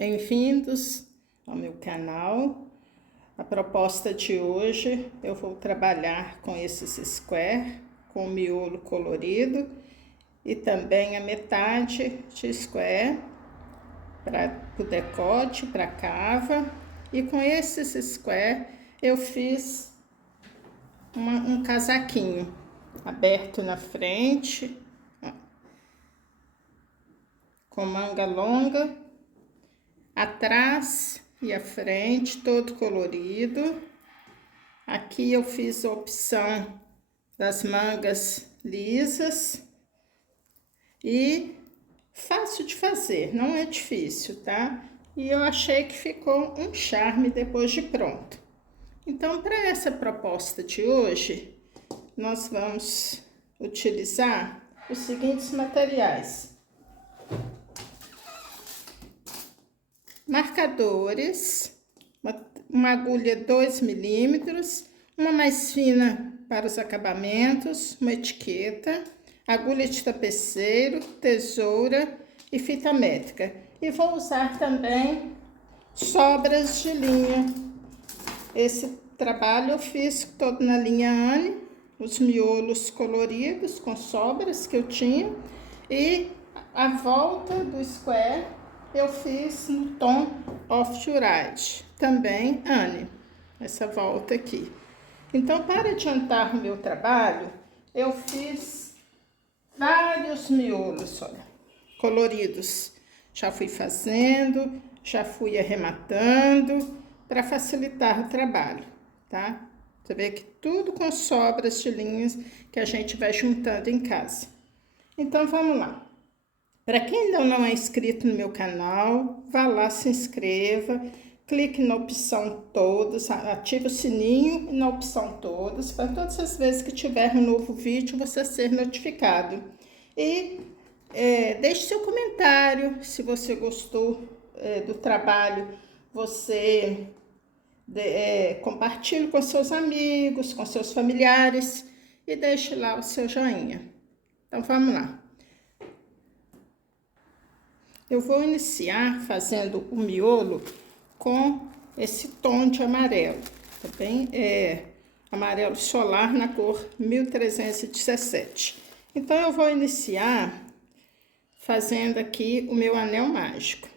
Bem-vindos ao meu canal. A proposta de hoje, eu vou trabalhar com esses square, com miolo colorido e também a metade de square para o decote, para a cava. E com esses square eu fiz um casaquinho aberto na frente, ó, com manga longa, atrás e a frente, todo colorido. Aqui eu fiz a opção das mangas lisas e fácil de fazer, não é difícil, tá? E eu achei que ficou um charme depois de pronto. Então, para essa proposta de hoje, nós vamos utilizar os seguintes materiais: marcadores, uma agulha 2 milímetros, uma mais fina para os acabamentos, uma etiqueta, agulha de tapeceiro, tesoura e fita métrica. E vou usar também sobras de linha. Esse trabalho eu fiz todo na linha Anne, os miolos coloridos com sobras que eu tinha, e a volta do square eu fiz no tom off-white, também Anne, essa volta aqui. Então, para adiantar o meu trabalho, eu fiz vários miolos, olha, coloridos. Já fui fazendo, já fui arrematando, para facilitar o trabalho, tá? Você vê que tudo com sobras de linhas que a gente vai juntando em casa. Então, vamos lá. Para quem ainda não é inscrito no meu canal, vá lá, se inscreva, clique na opção todas, ative o sininho na opção todas, para todas as vezes que tiver um novo vídeo, você ser notificado. E deixe seu comentário, se você gostou do trabalho, você compartilhe com seus amigos, com seus familiares e deixe lá o seu joinha. Então, vamos lá. Eu vou iniciar fazendo o miolo com esse tom de amarelo, tá bem? Amarelo solar na cor 1317. Então, eu vou iniciar fazendo aqui o meu anel mágico.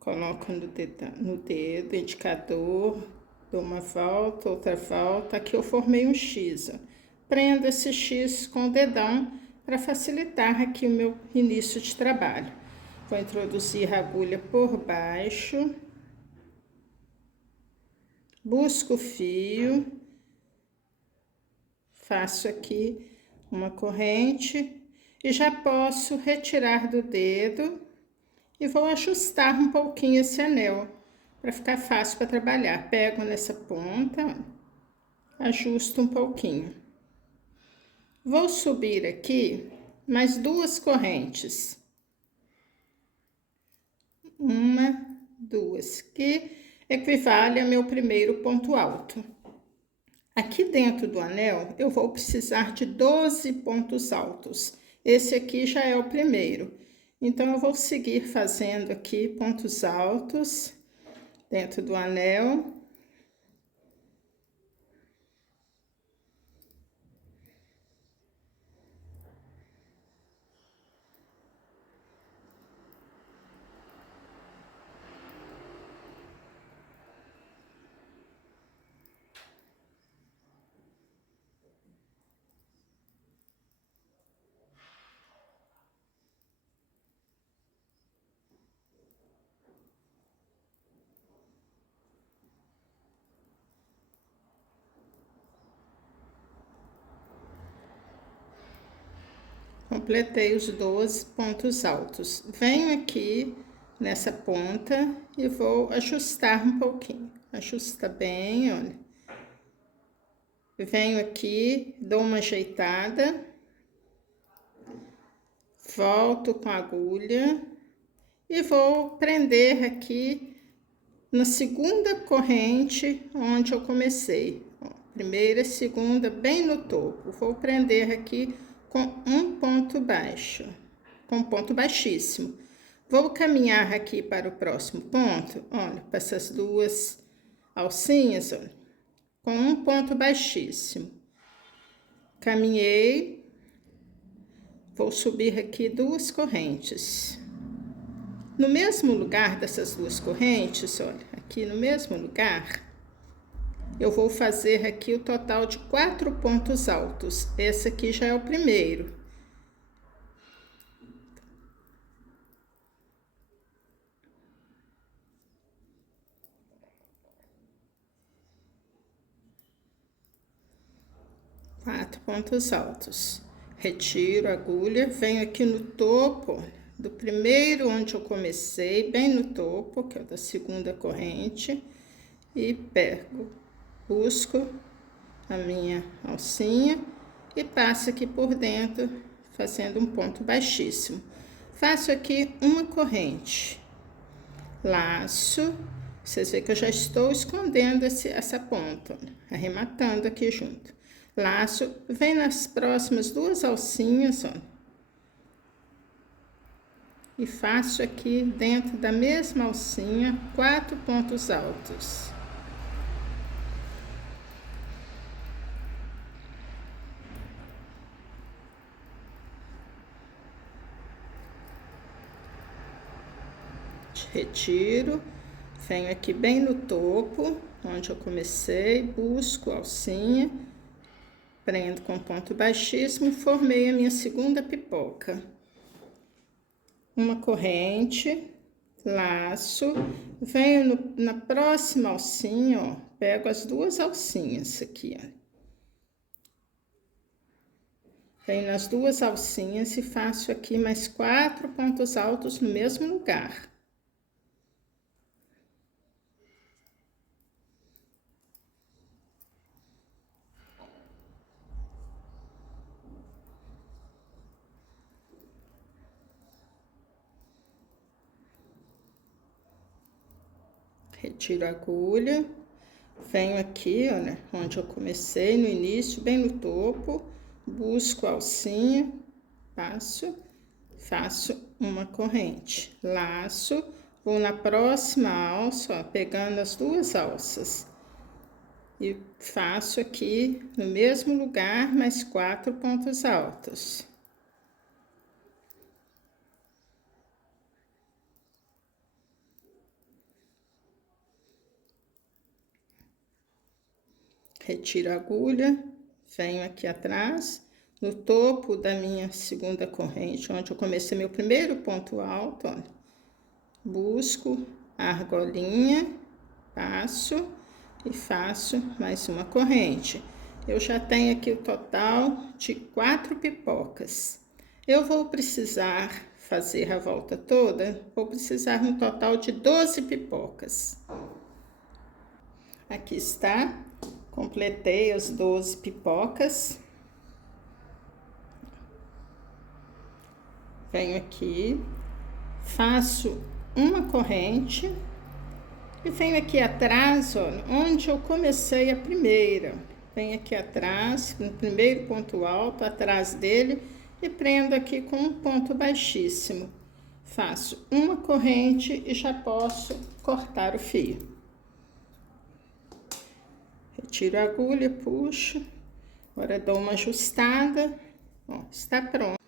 Coloco no dedo indicador, dou uma volta, outra volta. Aqui eu formei um X, ó. Prendo esse X com o dedão para facilitar aqui o meu início de trabalho. Vou introduzir a agulha por baixo, busco o fio, faço aqui uma corrente e já posso retirar do dedo e vou ajustar um pouquinho esse anel para ficar fácil para trabalhar. Pego nessa ponta, ajusto um pouquinho. Vou subir aqui mais 2 correntes. 1, 2, que equivale ao meu primeiro ponto alto. Aqui dentro do anel, eu vou precisar de 12 pontos altos. Esse aqui já é o primeiro. Então, eu vou seguir fazendo aqui pontos altos dentro do anel. Completei os 12 pontos altos. Venho aqui nessa ponta e vou ajustar um pouquinho. Ajusta bem, olha. Venho aqui, dou uma ajeitada. Volto com a agulha e vou prender aqui na segunda corrente onde eu comecei. Ó, primeira e segunda, bem no topo. Vou prender aqui com um ponto baixo, com um ponto baixíssimo. Vou caminhar aqui para o próximo ponto, olha, para essas duas alcinhas, olha, com um ponto baixíssimo. Caminhei, vou subir aqui 2 correntes. No mesmo lugar dessas 2 correntes, olha, aqui no mesmo lugar, eu vou fazer aqui o total de 4 pontos altos. Esse aqui já é o primeiro. Quatro pontos altos. Retiro a agulha, venho aqui no topo do primeiro onde eu comecei, bem no topo, que é o da segunda corrente, e pego, busco a minha alcinha e passo aqui por dentro, fazendo um ponto baixíssimo. Faço aqui uma corrente, laço, vocês veem que eu já estou escondendo essa ponta, arrematando aqui junto. Laço, vem nas próximas 2 alcinhas, ó, e faço aqui dentro da mesma alcinha 4 pontos altos. Retiro, venho aqui bem no topo, onde eu comecei, busco a alcinha, prendo com ponto baixíssimo, formei a minha segunda pipoca. Uma corrente, laço, venho na próxima alcinha, ó, pego as 2 alcinhas aqui, ó. Venho nas 2 alcinhas e faço aqui mais 4 pontos altos no mesmo lugar. Retiro a agulha, venho aqui, olha, onde eu comecei no início, bem no topo, busco a alcinha, passo, faço uma corrente, laço, vou na próxima alça, ó, pegando as 2 alças, e faço aqui no mesmo lugar mais 4 pontos altos. Retiro a agulha, venho aqui atrás, no topo da minha segunda corrente, onde eu comecei meu primeiro ponto alto, ó, busco a argolinha, passo e faço mais uma corrente. Eu já tenho aqui o total de 4 pipocas. Eu vou precisar fazer a volta toda, vou precisar no total de 12 pipocas. Aqui está. Completei as 12 pipocas. Venho aqui, faço uma corrente e venho aqui atrás, ó, onde eu comecei a primeira. Venho aqui atrás, no primeiro ponto alto, atrás dele, e prendo aqui com um ponto baixíssimo. Faço uma corrente e já posso cortar o fio. Retiro a agulha, puxo, agora dou uma ajustada, ó, está pronto.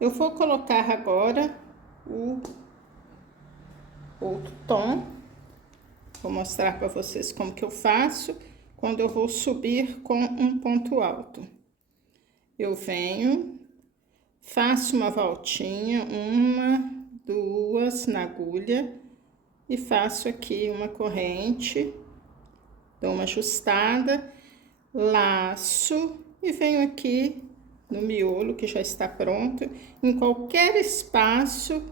Eu vou colocar agora o outro tom, vou mostrar para vocês como que eu faço quando eu vou subir com um ponto alto. Eu venho, faço uma voltinha, 1, 2 na agulha e faço aqui uma corrente. Dou uma ajustada, laço e venho aqui no miolo que já está pronto, em qualquer espaço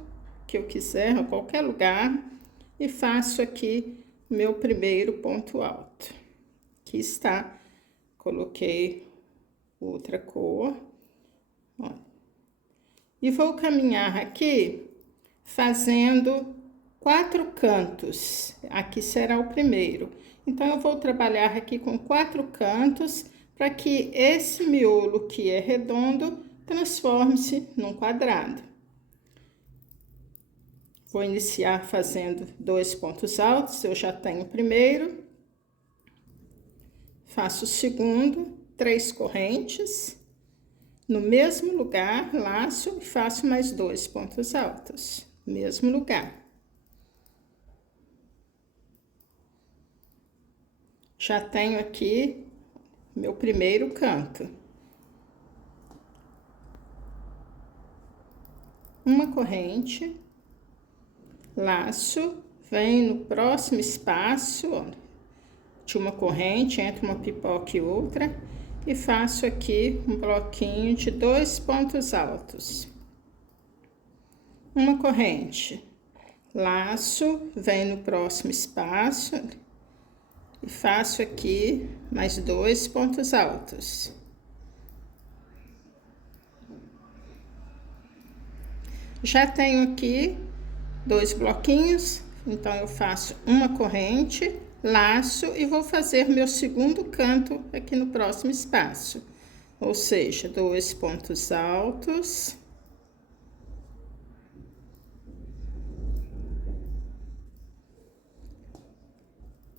que eu quiser, em qualquer lugar, e faço aqui meu primeiro ponto alto. Aqui está, coloquei outra cor, ó, e vou caminhar aqui fazendo 4 cantos. Aqui será o primeiro. Então, eu vou trabalhar aqui com 4 cantos, para que esse miolo que é redondo, transforme-se num quadrado. Vou iniciar fazendo 2 pontos altos, eu já tenho o primeiro. Faço o segundo, 3 correntes. No mesmo lugar, laço e faço mais 2 pontos altos. Mesmo lugar. Já tenho aqui meu primeiro canto. Uma corrente, laço, vem no próximo espaço, ó, de uma corrente, entre uma pipoca e outra, e faço aqui um bloquinho de 2 pontos altos. Uma corrente, laço, vem no próximo espaço e faço aqui mais 2 pontos altos. Já tenho aqui 2 bloquinhos, então eu faço uma corrente, laço e vou fazer meu segundo canto aqui no próximo espaço. Ou seja, 2 pontos altos.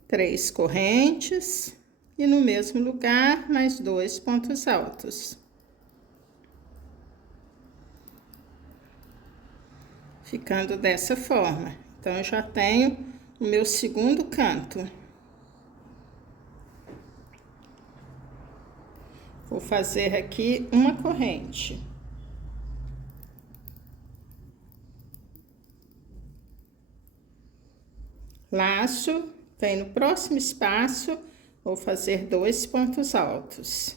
Três correntes e no mesmo lugar mais 2 pontos altos. Ficando dessa forma. Então, eu já tenho o meu segundo canto. Vou fazer aqui uma corrente. Laço, vem no próximo espaço, vou fazer 2 pontos altos.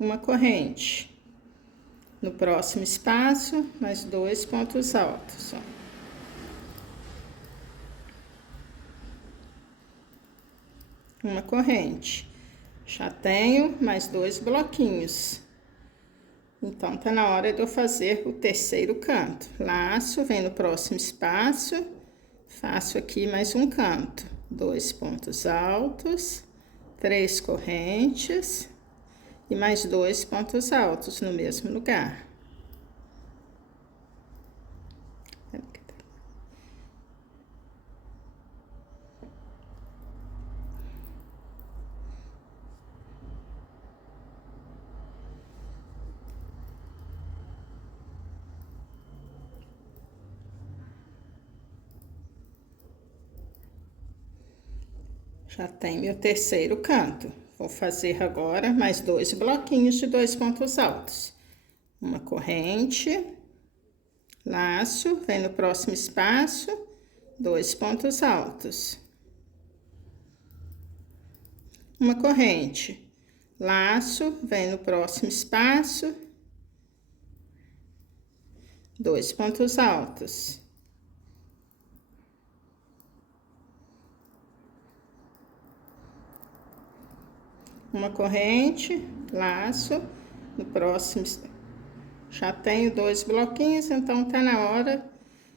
Uma corrente. No próximo espaço, mais 2 pontos altos, ó. Uma corrente. Já tenho mais 2 bloquinhos. Então, tá na hora de eu fazer o terceiro canto. Laço, vem no próximo espaço, faço aqui mais um canto. 2 pontos altos, 3 correntes e mais 2 pontos altos no mesmo lugar. Já tem meu terceiro canto. Vou fazer agora mais 2 bloquinhos de 2 pontos altos. Uma corrente, laço, vem no próximo espaço, 2 pontos altos. Uma corrente, laço, vem no próximo espaço, 2 pontos altos. Uma corrente, laço, no próximo, já tenho 2 bloquinhos, então tá na hora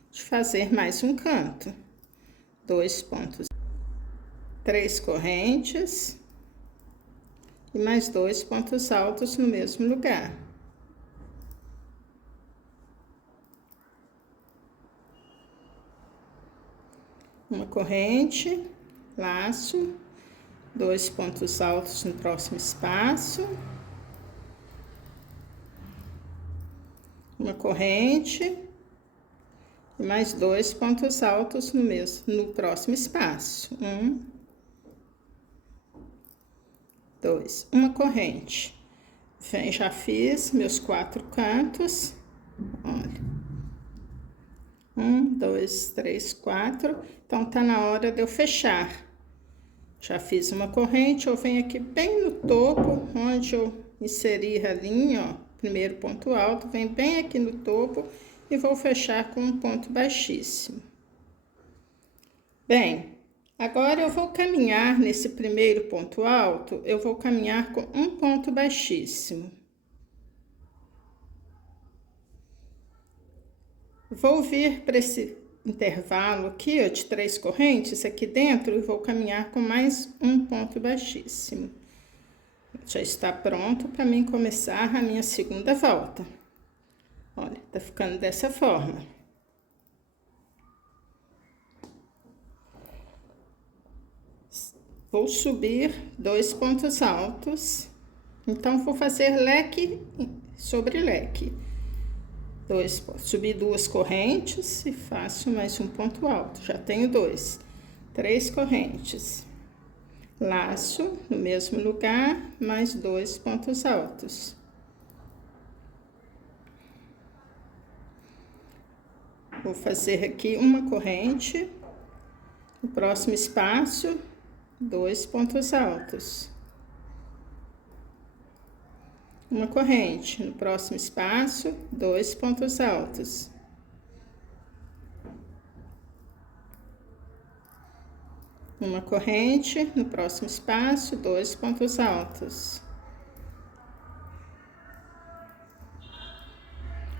de fazer mais um canto. 2 pontos, 3 correntes e mais 2 pontos altos no mesmo lugar. Uma corrente, laço, 2 pontos altos no próximo espaço. Uma corrente e mais 2 pontos altos no próximo espaço. 1, 2, uma corrente. Vem, já fiz meus 4 cantos. Olha. 1, 2, 3, 4. Então, tá na hora de eu fechar. Já fiz uma corrente, eu venho aqui bem no topo, onde eu inseri a linha, ó, primeiro ponto alto, vem bem aqui no topo e vou fechar com um ponto baixíssimo. Bem, agora eu vou caminhar nesse primeiro ponto alto, eu vou caminhar com um ponto baixíssimo. Vou vir para esse intervalo aqui, ó, de 3 correntes aqui dentro, e vou caminhar com mais um ponto baixíssimo. Já está pronto para mim começar a minha segunda volta. Olha, tá ficando dessa forma. Vou subir 2 pontos altos. Então, vou fazer leque sobre leque. Subir 2 correntes e faço mais um ponto alto. Já tenho 2. 3 correntes. Laço no mesmo lugar, mais 2 pontos altos. Vou fazer aqui uma corrente. No próximo espaço, 2 pontos altos. Uma corrente. No próximo espaço, 2 pontos altos. Uma corrente. No próximo espaço, 2 pontos altos.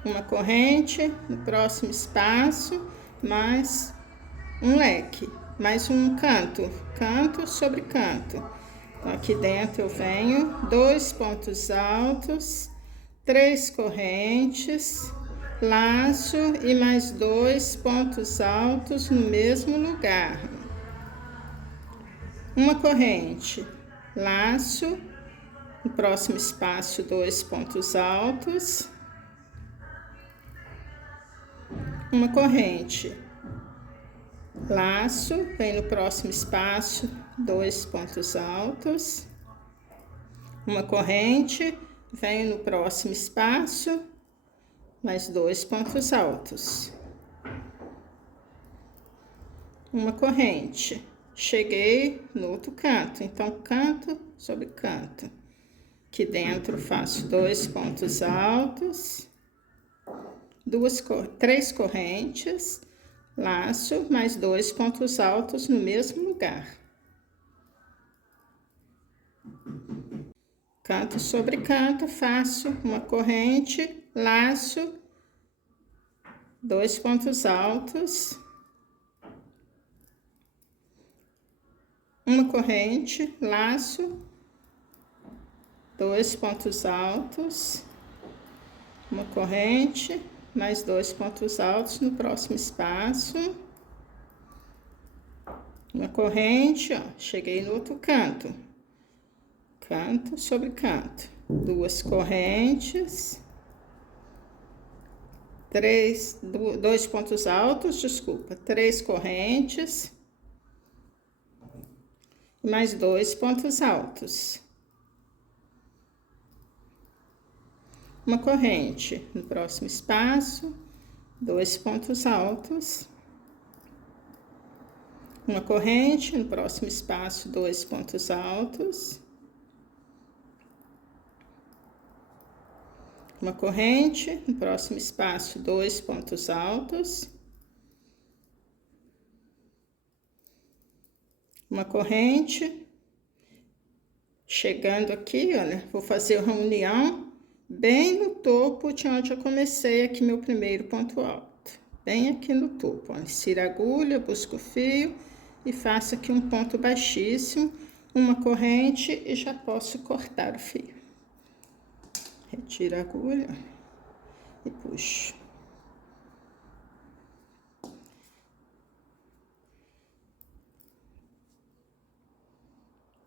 Uma corrente. No próximo espaço, mais um leque. Mais um canto. Canto sobre canto. Então, aqui dentro eu venho 2 pontos altos, 3 correntes, laço e mais 2 pontos altos no mesmo lugar. Uma corrente, laço, no próximo espaço 2 pontos altos, uma corrente, laço, vem no próximo espaço 2 pontos altos, uma corrente, venho no próximo espaço, mais 2 pontos altos, uma corrente, cheguei no outro canto, então canto sobre canto, aqui dentro faço 2 pontos altos, 3 correntes, laço, mais 2 pontos altos no mesmo lugar. Canto sobre canto, faço uma corrente, laço, 2 pontos altos, uma corrente, laço, 2 pontos altos, uma corrente, mais 2 pontos altos no próximo espaço, uma corrente, ó, cheguei no outro canto. Canto sobre canto, 2 correntes, 2 pontos altos, desculpa, 3 correntes, mais 2 pontos altos. Uma corrente no próximo espaço, 2 pontos altos. Uma corrente no próximo espaço, 2 pontos altos. Uma corrente, no próximo espaço, 2 pontos altos. Uma corrente. Chegando aqui, olha, vou fazer uma união bem no topo de onde eu comecei aqui meu primeiro ponto alto. Bem aqui no topo, olha, insiro a agulha, busco o fio e faço aqui um ponto baixíssimo, uma corrente e já posso cortar o fio. Retiro a agulha e puxo.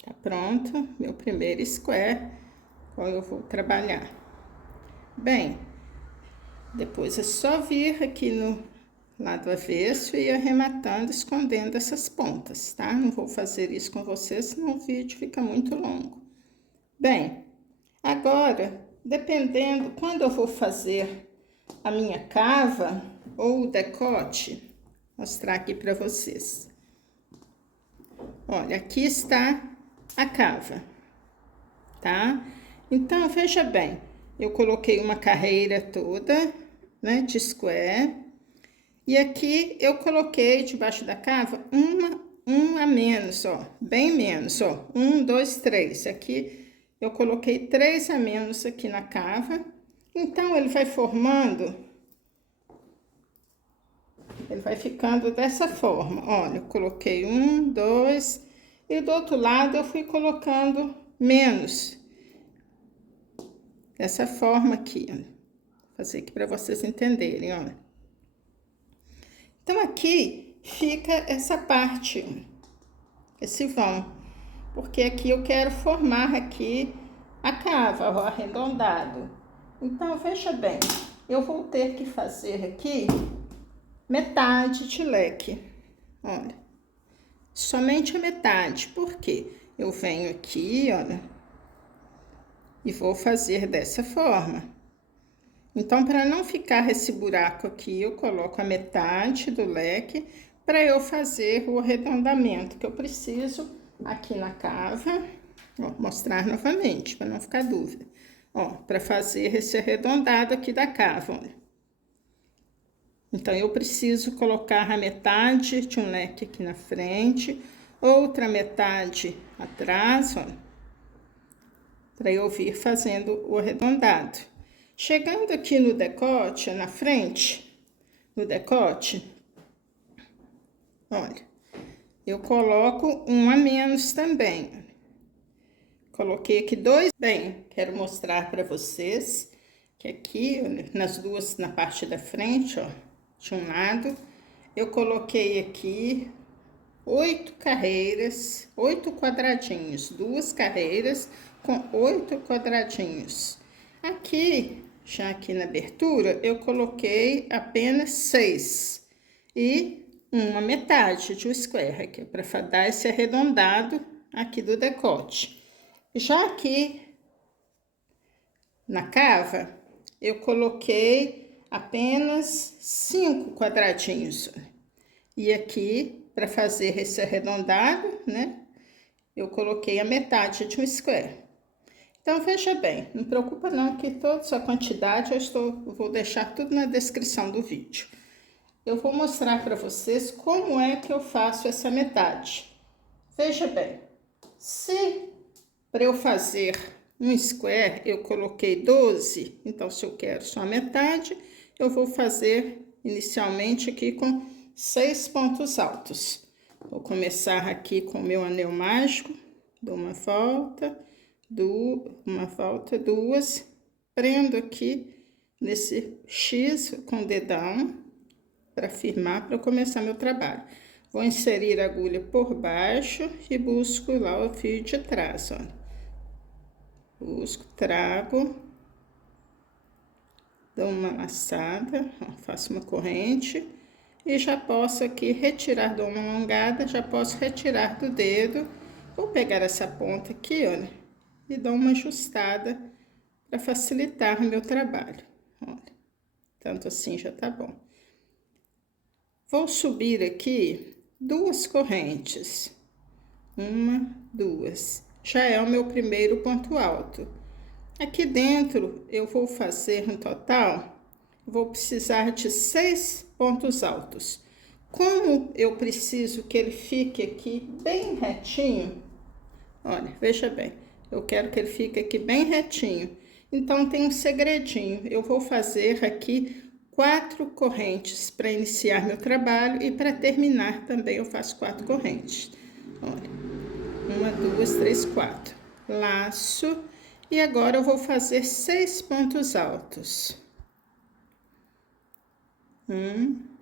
Tá pronto meu primeiro square, qual eu vou trabalhar. Bem, depois é só vir aqui no lado avesso e ir arrematando, escondendo essas pontas, tá? Não vou fazer isso com vocês, senão o vídeo fica muito longo. Bem, agora, dependendo, quando eu vou fazer a minha cava ou o decote, vou mostrar aqui para vocês. Olha, aqui está a cava, tá? Então, veja bem, eu coloquei uma carreira toda, né, de square, e aqui eu coloquei debaixo da cava uma a menos, ó, bem menos, ó, 1, 2, 3, aqui eu coloquei 3 a menos aqui na cava, então ele vai formando, ele vai ficando dessa forma, olha, eu coloquei 1, 2, e do outro lado eu fui colocando menos, dessa forma aqui, ó. Vou fazer aqui para vocês entenderem, ó. Então, aqui fica essa parte, ó, esse vão, porque aqui eu quero formar aqui a cava, ó, arredondado. Então, veja bem, eu vou ter que fazer aqui metade de leque, olha, somente a metade, porque eu venho aqui, olha, e vou fazer dessa forma. Então, para não ficar esse buraco aqui, eu coloco a metade do leque para eu fazer o arredondamento que eu preciso aqui na cava. Vou mostrar novamente, para não ficar dúvida. Ó, para fazer esse arredondado aqui da cava, olha. Então, eu preciso colocar a metade de um leque aqui na frente, outra metade atrás, ó, para eu vir fazendo o arredondado. Chegando aqui no decote, na frente, no decote, olha, eu coloco um a menos também. Coloquei aqui dois. Bem, quero mostrar para vocês que aqui, olha, nas duas, na parte da frente, ó, de um lado, eu coloquei aqui 8 carreiras, 8 quadradinhos, 2 carreiras com 8 quadradinhos. Aqui, já aqui na abertura, eu coloquei apenas 6 e uma metade de um square aqui, para dar esse arredondado aqui do decote. Já aqui na cava, eu coloquei apenas 5 quadradinhos. E aqui, para fazer esse arredondado, né, eu coloquei a metade de um square. Então, veja bem, não preocupa não que toda essa quantidade eu vou deixar tudo na descrição do vídeo. Eu vou mostrar para vocês como é que eu faço essa metade. Veja bem, se para eu fazer um square eu coloquei 12, então se eu quero só a metade, eu vou fazer inicialmente aqui com 6 pontos altos. Vou começar aqui com o meu anel mágico, dou uma volta, duas, prendo aqui nesse X com o dedão para firmar, para começar meu trabalho. Vou inserir a agulha por baixo e busco lá o fio de trás, ó. Busco, trago, dou uma laçada, ó, faço uma corrente e já posso aqui retirar, dou uma alongada, já posso retirar do dedo. Vou pegar essa ponta aqui, olha, e dou uma ajustada para facilitar o meu trabalho. Olha, tanto assim já tá bom. Vou subir aqui 2 correntes, 1, 2, já é o meu primeiro ponto alto. Aqui dentro eu vou fazer um total, vou precisar de 6 pontos altos. Como eu preciso que ele fique aqui bem retinho, olha, veja bem, eu quero que ele fique aqui bem retinho. Então, tem um segredinho, eu vou fazer aqui 4 correntes para iniciar meu trabalho e para terminar também eu faço 4 correntes. Olha, 1, 2, 3, 4. Laço e agora eu vou fazer 6 pontos altos. 1,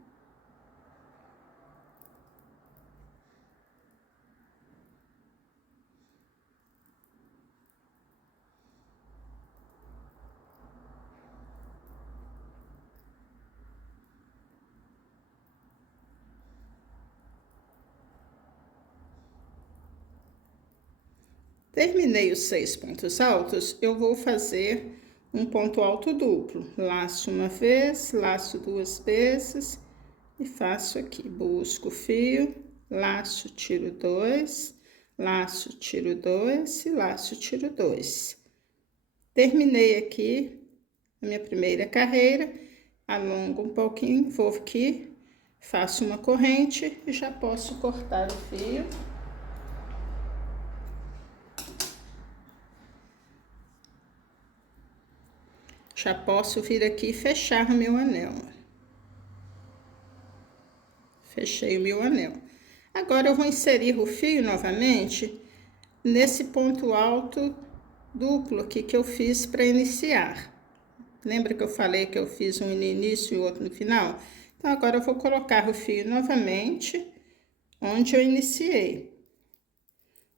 terminei os 6 pontos altos, eu vou fazer um ponto alto duplo. Laço uma vez, laço 2 vezes e faço aqui. Busco o fio, laço, tiro 2, laço, tiro 2 e laço, tiro 2. Terminei aqui a minha primeira carreira, alongo um pouquinho, vou aqui, faço uma corrente e já posso cortar o fio. Já posso vir aqui e fechar o meu anel. Fechei o meu anel. Agora, eu vou inserir o fio novamente nesse ponto alto duplo aqui que eu fiz para iniciar. Lembra que eu falei que eu fiz um no início e outro no final? Então, agora eu vou colocar o fio novamente onde eu iniciei.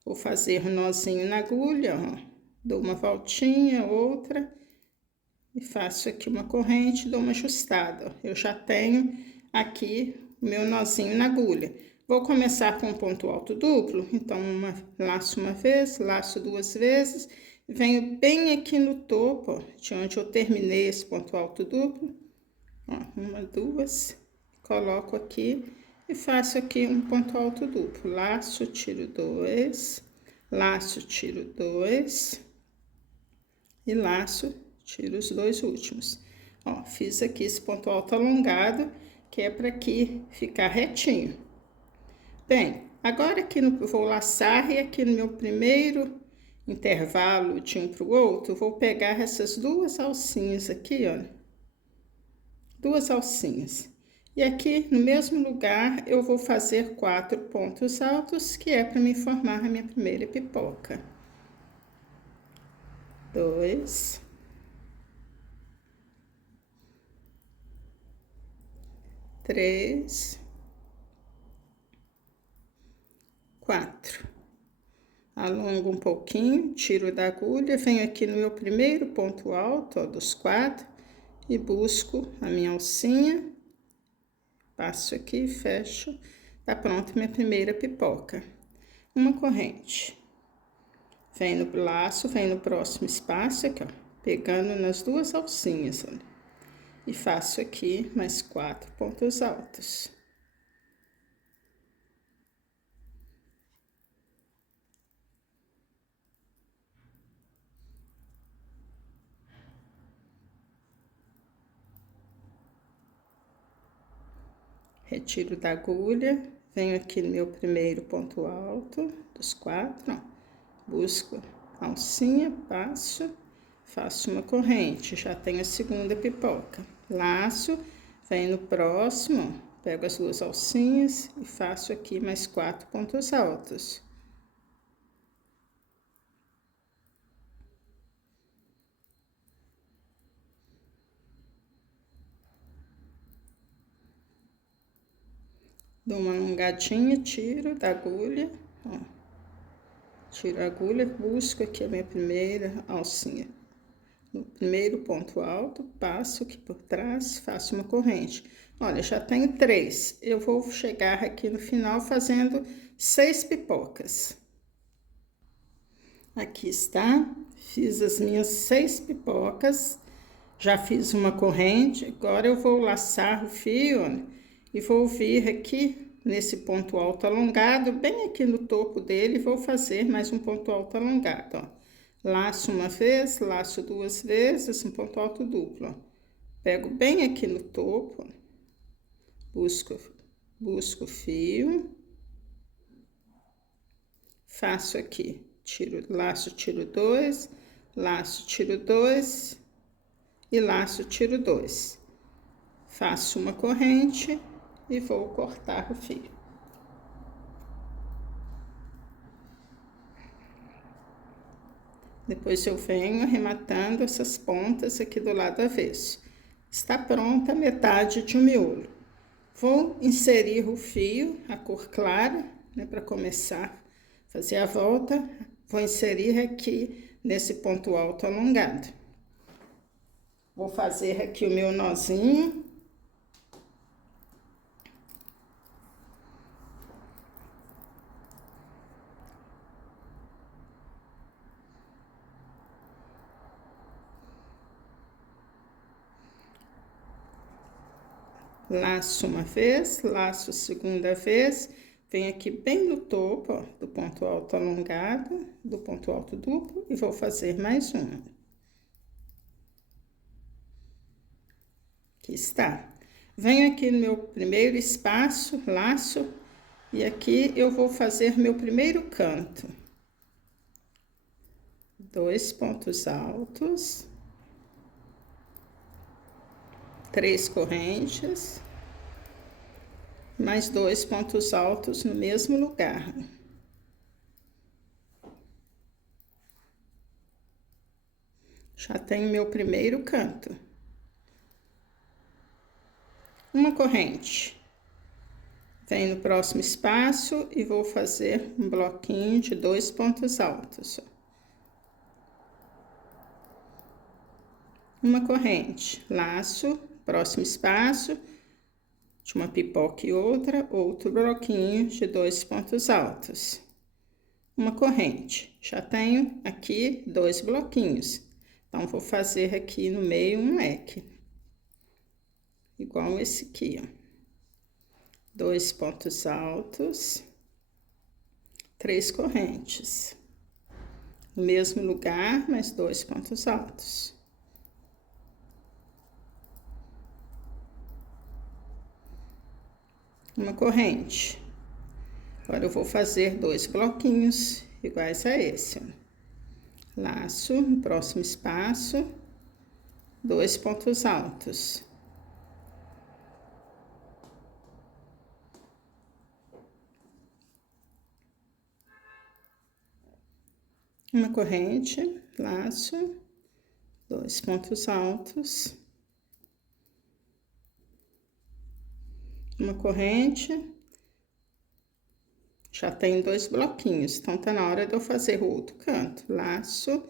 Vou fazer um nozinho na agulha, ó. Dou uma voltinha, outra, e faço aqui uma corrente, dou uma ajustada, ó. Eu já tenho aqui o meu nozinho na agulha. Vou começar com um ponto alto duplo, então laço uma vez, laço duas vezes, venho bem aqui no topo, ó, de onde eu terminei esse ponto alto duplo, ó, uma, duas, coloco aqui e faço aqui um ponto alto duplo, laço, tiro dois, laço, tiro dois e laço, tiro os dois últimos. Ó, fiz aqui esse ponto alto alongado, que é para aqui ficar retinho. Bem, agora aqui vou laçar e aqui no meu primeiro intervalo de um para o outro, vou pegar essas duas alcinhas aqui, ó. Duas alcinhas. E aqui no mesmo lugar eu vou fazer 4 pontos altos, que é para me formar a minha primeira pipoca. 2, 3, 4. Alongo um pouquinho, tiro da agulha, venho aqui no meu primeiro ponto alto, ó, dos 4, e busco a minha alcinha, passo aqui, fecho, tá pronta minha primeira pipoca. Uma corrente. Vem no laço, vem no próximo espaço aqui, ó, pegando nas duas alcinhas, olha. E faço aqui mais 4 pontos altos. Retiro da agulha, venho aqui no meu primeiro ponto alto, dos 4, ó, busco a alcinha, passo, faço uma corrente, já tenho a segunda pipoca. Laço, venho no próximo, ó, pego as duas alcinhas e faço aqui mais 4 pontos altos. Dou uma alongadinha, tiro da agulha, ó. Tiro a agulha, busco aqui a minha primeira alcinha. No primeiro ponto alto, passo aqui por trás, faço uma corrente. Olha, já tenho 3. Eu vou chegar aqui no final fazendo 6 pipocas. Aqui está, fiz as minhas 6 pipocas. Já fiz uma corrente, agora eu vou laçar o fio, olha. E vou vir aqui nesse ponto alto alongado, bem aqui no topo dele, vou fazer mais um ponto alto alongado, ó. Laço uma vez, laço duas vezes, um ponto alto duplo, ó. Pego bem aqui no topo, busco o fio, faço aqui, laço, tiro dois, laço, tiro dois e laço, tiro dois. Faço uma corrente e vou cortar o fio. Depois eu venho arrematando essas pontas aqui do lado avesso. Está pronta a metade de um miolo. Vou inserir o fio, a cor clara, né, para começar a fazer a volta. Vou inserir aqui nesse ponto alto alongado. Vou fazer aqui o meu nozinho. Laço uma vez, laço segunda vez, venho aqui bem no topo, ó, do ponto alto alongado, do ponto alto duplo, e vou fazer mais uma. Aqui está. Venho aqui no meu primeiro espaço, laço, e aqui eu vou fazer meu primeiro canto. 2 pontos altos. 3 correntes, mais 2 pontos altos no mesmo lugar. Já tenho meu primeiro canto. Uma corrente. Venho no próximo espaço e vou fazer um bloquinho de 2 pontos altos. Uma corrente, laço, próximo espaço, de uma pipoca e outra, outro bloquinho de 2 pontos altos. Uma corrente, já tenho aqui 2 bloquinhos, então vou fazer aqui no meio um leque, igual esse aqui, ó. 2 pontos altos, 3 correntes, no mesmo lugar, mas 2 pontos altos. Uma corrente. Agora eu vou fazer 2 bloquinhos iguais a esse, ó. Laço no próximo espaço, 2 pontos altos. Uma corrente, laço, 2 pontos altos. Uma corrente, já tem 2 bloquinhos, então tá na hora de eu fazer o outro canto. Laço,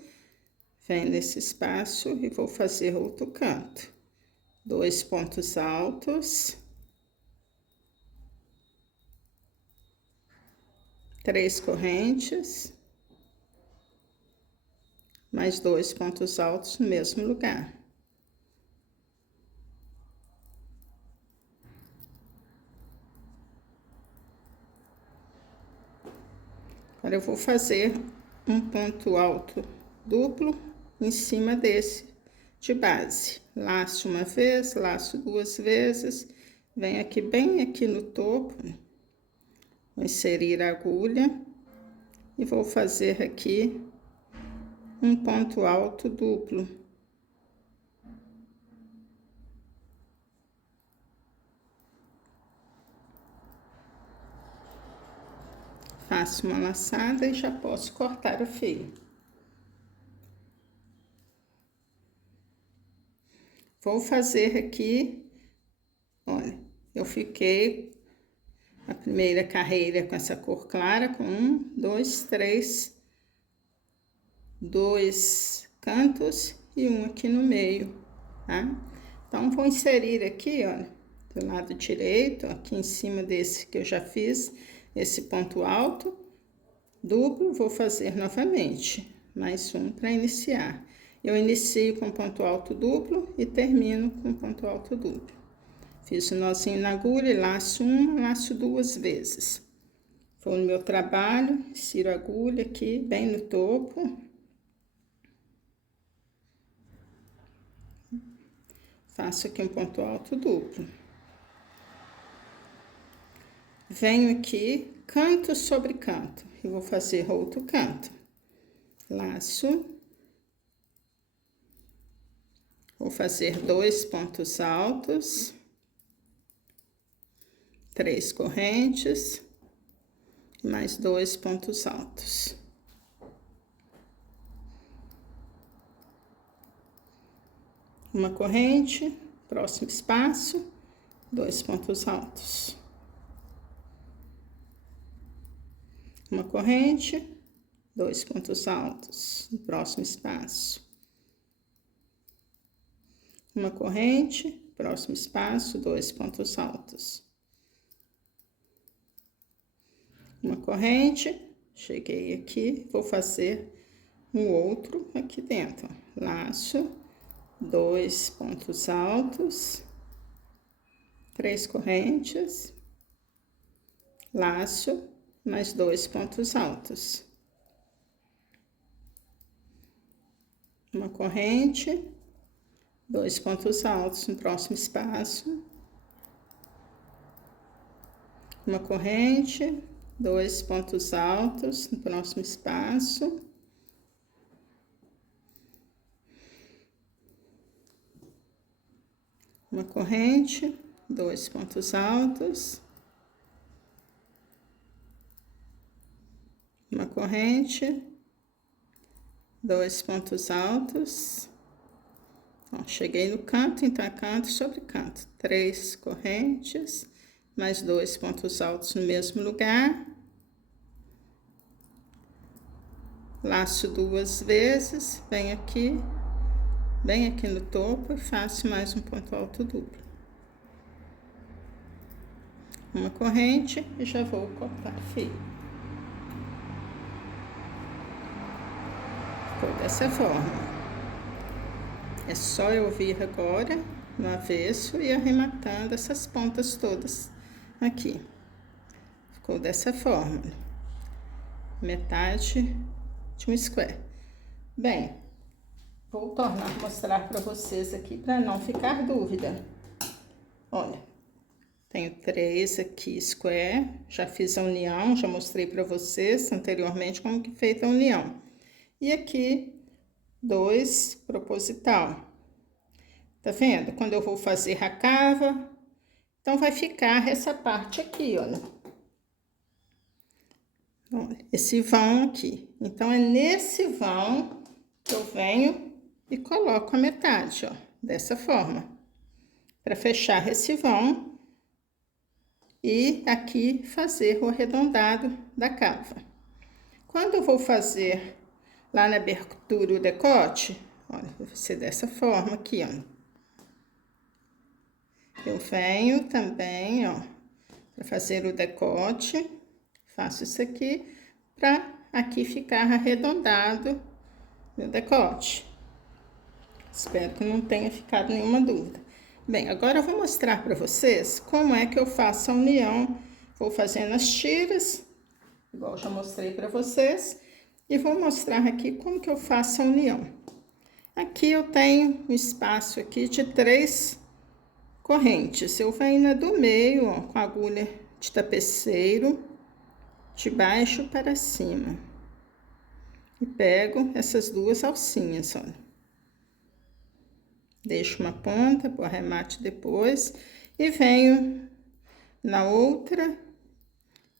vem nesse espaço e vou fazer outro canto. 2 pontos altos. 3 correntes. Mais 2 pontos altos no mesmo lugar. Agora eu vou fazer um ponto alto duplo em cima desse de base. Laço uma vez, laço 2 vezes, venho aqui bem aqui no topo, vou inserir a agulha e vou fazer aqui um ponto alto duplo. Faço uma laçada e já posso cortar o fio. Vou fazer aqui, olha, eu fiquei a primeira carreira com essa cor clara, com 1, 2, 3, 2 cantos e um aqui no meio, tá? Então, vou inserir aqui, olha, do lado direito, aqui em cima desse que eu já fiz, esse ponto alto, duplo, vou fazer novamente, mais um para iniciar. Eu inicio com ponto alto duplo e termino com ponto alto duplo. Fiz o nozinho na agulha, laço uma, laço 2 vezes. Vou no meu trabalho, insiro a agulha aqui, bem no topo. Faço aqui um ponto alto duplo. Venho aqui, canto sobre canto, e vou fazer outro canto. Laço. Vou fazer 2 pontos altos, 3 correntes, mais 2 pontos altos. Uma corrente, próximo espaço, 2 pontos altos. Uma corrente, 2 pontos altos, no próximo espaço. Uma corrente, próximo espaço, 2 pontos altos. Uma corrente, cheguei aqui, vou fazer um outro aqui dentro. Laço, 2 pontos altos, 3 correntes, laço, mais 2 pontos altos. Uma corrente, 2 pontos altos no próximo espaço. Uma corrente, 2 pontos altos no próximo espaço. Uma corrente, 2 pontos altos. Uma corrente, 2 pontos altos. Ó, cheguei no canto, então é canto sobre canto. 3 correntes, mais 2 pontos altos no mesmo lugar. Laço 2 vezes, venho aqui, bem aqui no topo e faço mais um ponto alto duplo. Uma corrente e já vou cortar fio. Ficou dessa forma. É só eu vir agora no avesso e arrematando essas pontas todas aqui. Ficou dessa forma. Metade de um square. Bem, vou tornar a mostrar para vocês aqui para não ficar dúvida. Olha, tenho 3 aqui square, já fiz a união, já mostrei para vocês anteriormente como que é feita a união. E aqui 2 proposital. Tá vendo? Quando eu vou fazer a cava, então vai ficar essa parte aqui, olha. Olha, esse vão aqui. Então, é nesse vão que eu venho e coloco a metade, ó, dessa forma. Para fechar esse vão e aqui fazer o arredondado da cava. Quando eu vou fazer lá na abertura o decote, olha, vai ser dessa forma aqui, ó. Eu venho também, ó, para fazer o decote, faço isso aqui, para aqui ficar arredondado meu decote. Espero que não tenha ficado nenhuma dúvida. Bem, agora eu vou mostrar para vocês como é que eu faço a união. Vou fazendo as tiras, igual eu já mostrei para vocês, e vou mostrar aqui como que eu faço a união. Aqui eu tenho um espaço aqui de 3 correntes. Eu venho na do meio, ó, com a agulha de tapeceiro, de baixo para cima. E pego essas 2 alcinhas, olha. Deixo uma ponta pro arremate depois e venho na outra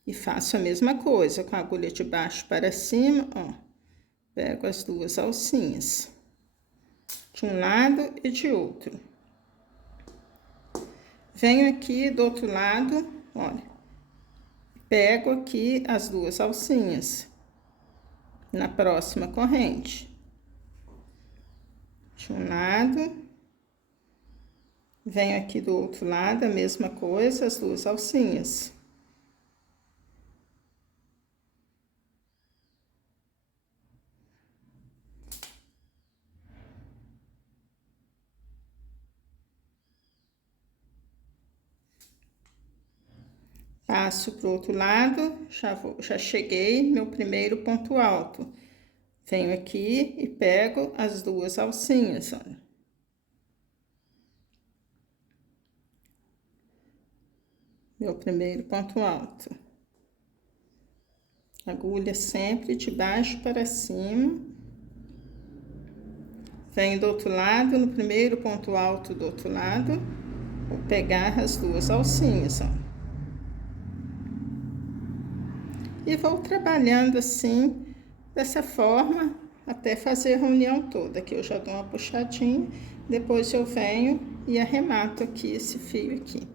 e faço a mesma coisa, com a agulha de baixo para cima, ó. Pego as 2 alcinhas, de um lado e de outro. Venho aqui do outro lado, olha, pego aqui as 2 alcinhas na próxima corrente. De um lado, venho aqui do outro lado, a mesma coisa, as 2 alcinhas. Passo pro outro lado, já cheguei no meu primeiro ponto alto. Venho aqui e pego as 2 alcinhas, olha. Meu primeiro ponto alto. Agulha sempre de baixo para cima. Venho do outro lado, no primeiro ponto alto do outro lado, vou pegar as 2 alcinhas, ó. E vou trabalhando assim, dessa forma, até fazer a união toda. Aqui eu já dou uma puxadinha, depois eu venho e arremato aqui esse fio aqui.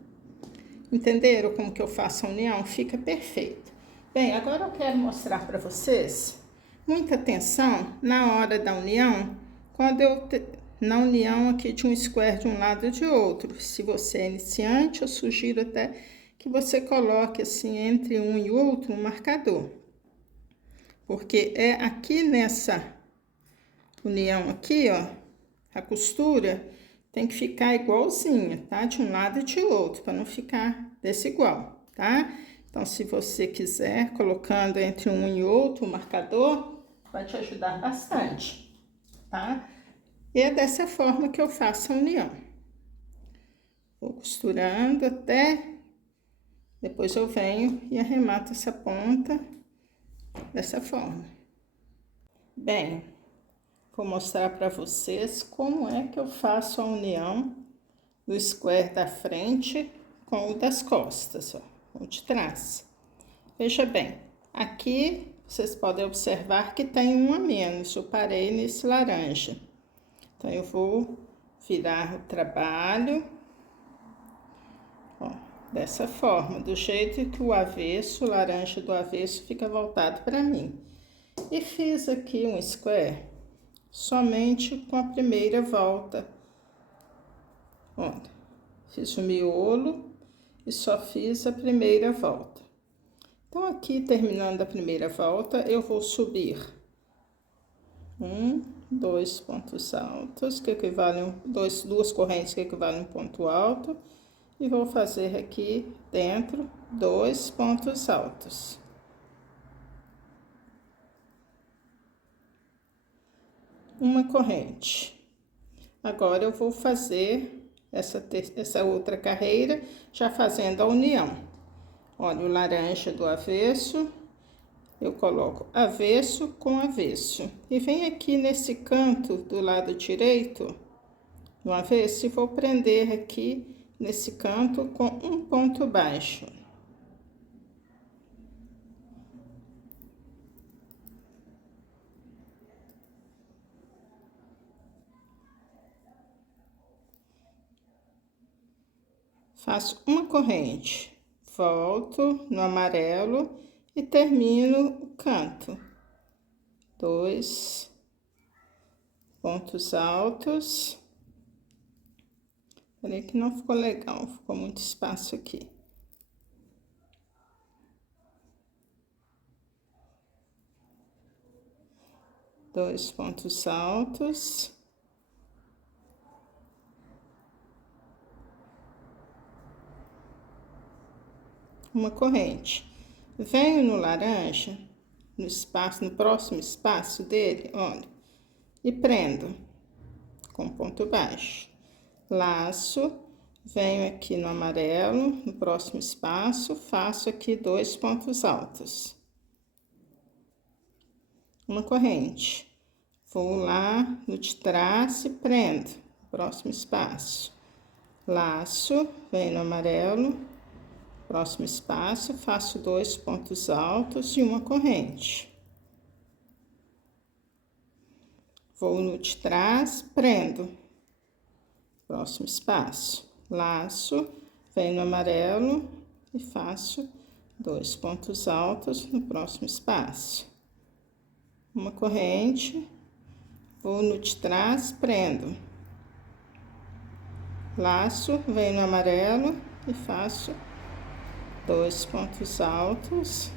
Entenderam como que eu faço a união? Fica perfeito. Bem, agora eu quero mostrar para vocês, muita atenção na hora da união, quando na união aqui de um square de um lado e de outro. Se você é iniciante, eu sugiro até que você coloque assim entre um e outro um marcador. Porque é aqui nessa união aqui, ó, a costura tem que ficar igualzinha, tá? De um lado e de outro, para não ficar desigual, tá? Então, se você quiser, colocando entre um e outro o marcador, vai te ajudar bastante, tá? E é dessa forma que eu faço a união. Vou costurando até... Depois eu venho e arremato essa ponta dessa forma. Bem, vou mostrar para vocês como é que eu faço a união do square da frente com o das costas, ó, o de trás. Veja bem, aqui vocês podem observar que tem um a menos, eu parei nesse laranja. Então, eu vou virar o trabalho, ó, dessa forma, do jeito que o avesso, o laranja do avesso fica voltado para mim. E fiz aqui um square somente com a primeira volta. Olha, fiz o miolo e só fiz a primeira volta. Então, aqui, terminando a primeira volta, eu vou subir 2 pontos altos, que equivalem, duas correntes que equivalem a um ponto alto, e vou fazer aqui dentro 2 pontos altos. Uma corrente. Agora, eu vou fazer essa outra carreira, já fazendo a união. Olha, o laranja do avesso, eu coloco avesso com avesso. E vem aqui nesse canto do lado direito, no avesso, e vou prender aqui nesse canto com um ponto baixo. Faço uma corrente, volto no amarelo e termino o canto. 2 pontos altos. Peraí que não ficou legal, ficou muito espaço aqui. Dois pontos altos. Uma corrente. Venho no laranja, no espaço, no próximo espaço dele, olha, e prendo com ponto baixo. Laço, venho aqui no amarelo, no próximo espaço, faço aqui 2 pontos altos. Uma corrente. Vou lá no de trás e prendo, próximo espaço. Laço, venho no amarelo, próximo espaço, faço 2 pontos altos e uma corrente. Vou no de trás, prendo. Próximo espaço, laço, venho no amarelo e faço 2 pontos altos no próximo espaço. Uma corrente, vou no de trás, prendo. Laço, venho no amarelo e faço 2 pontos altos.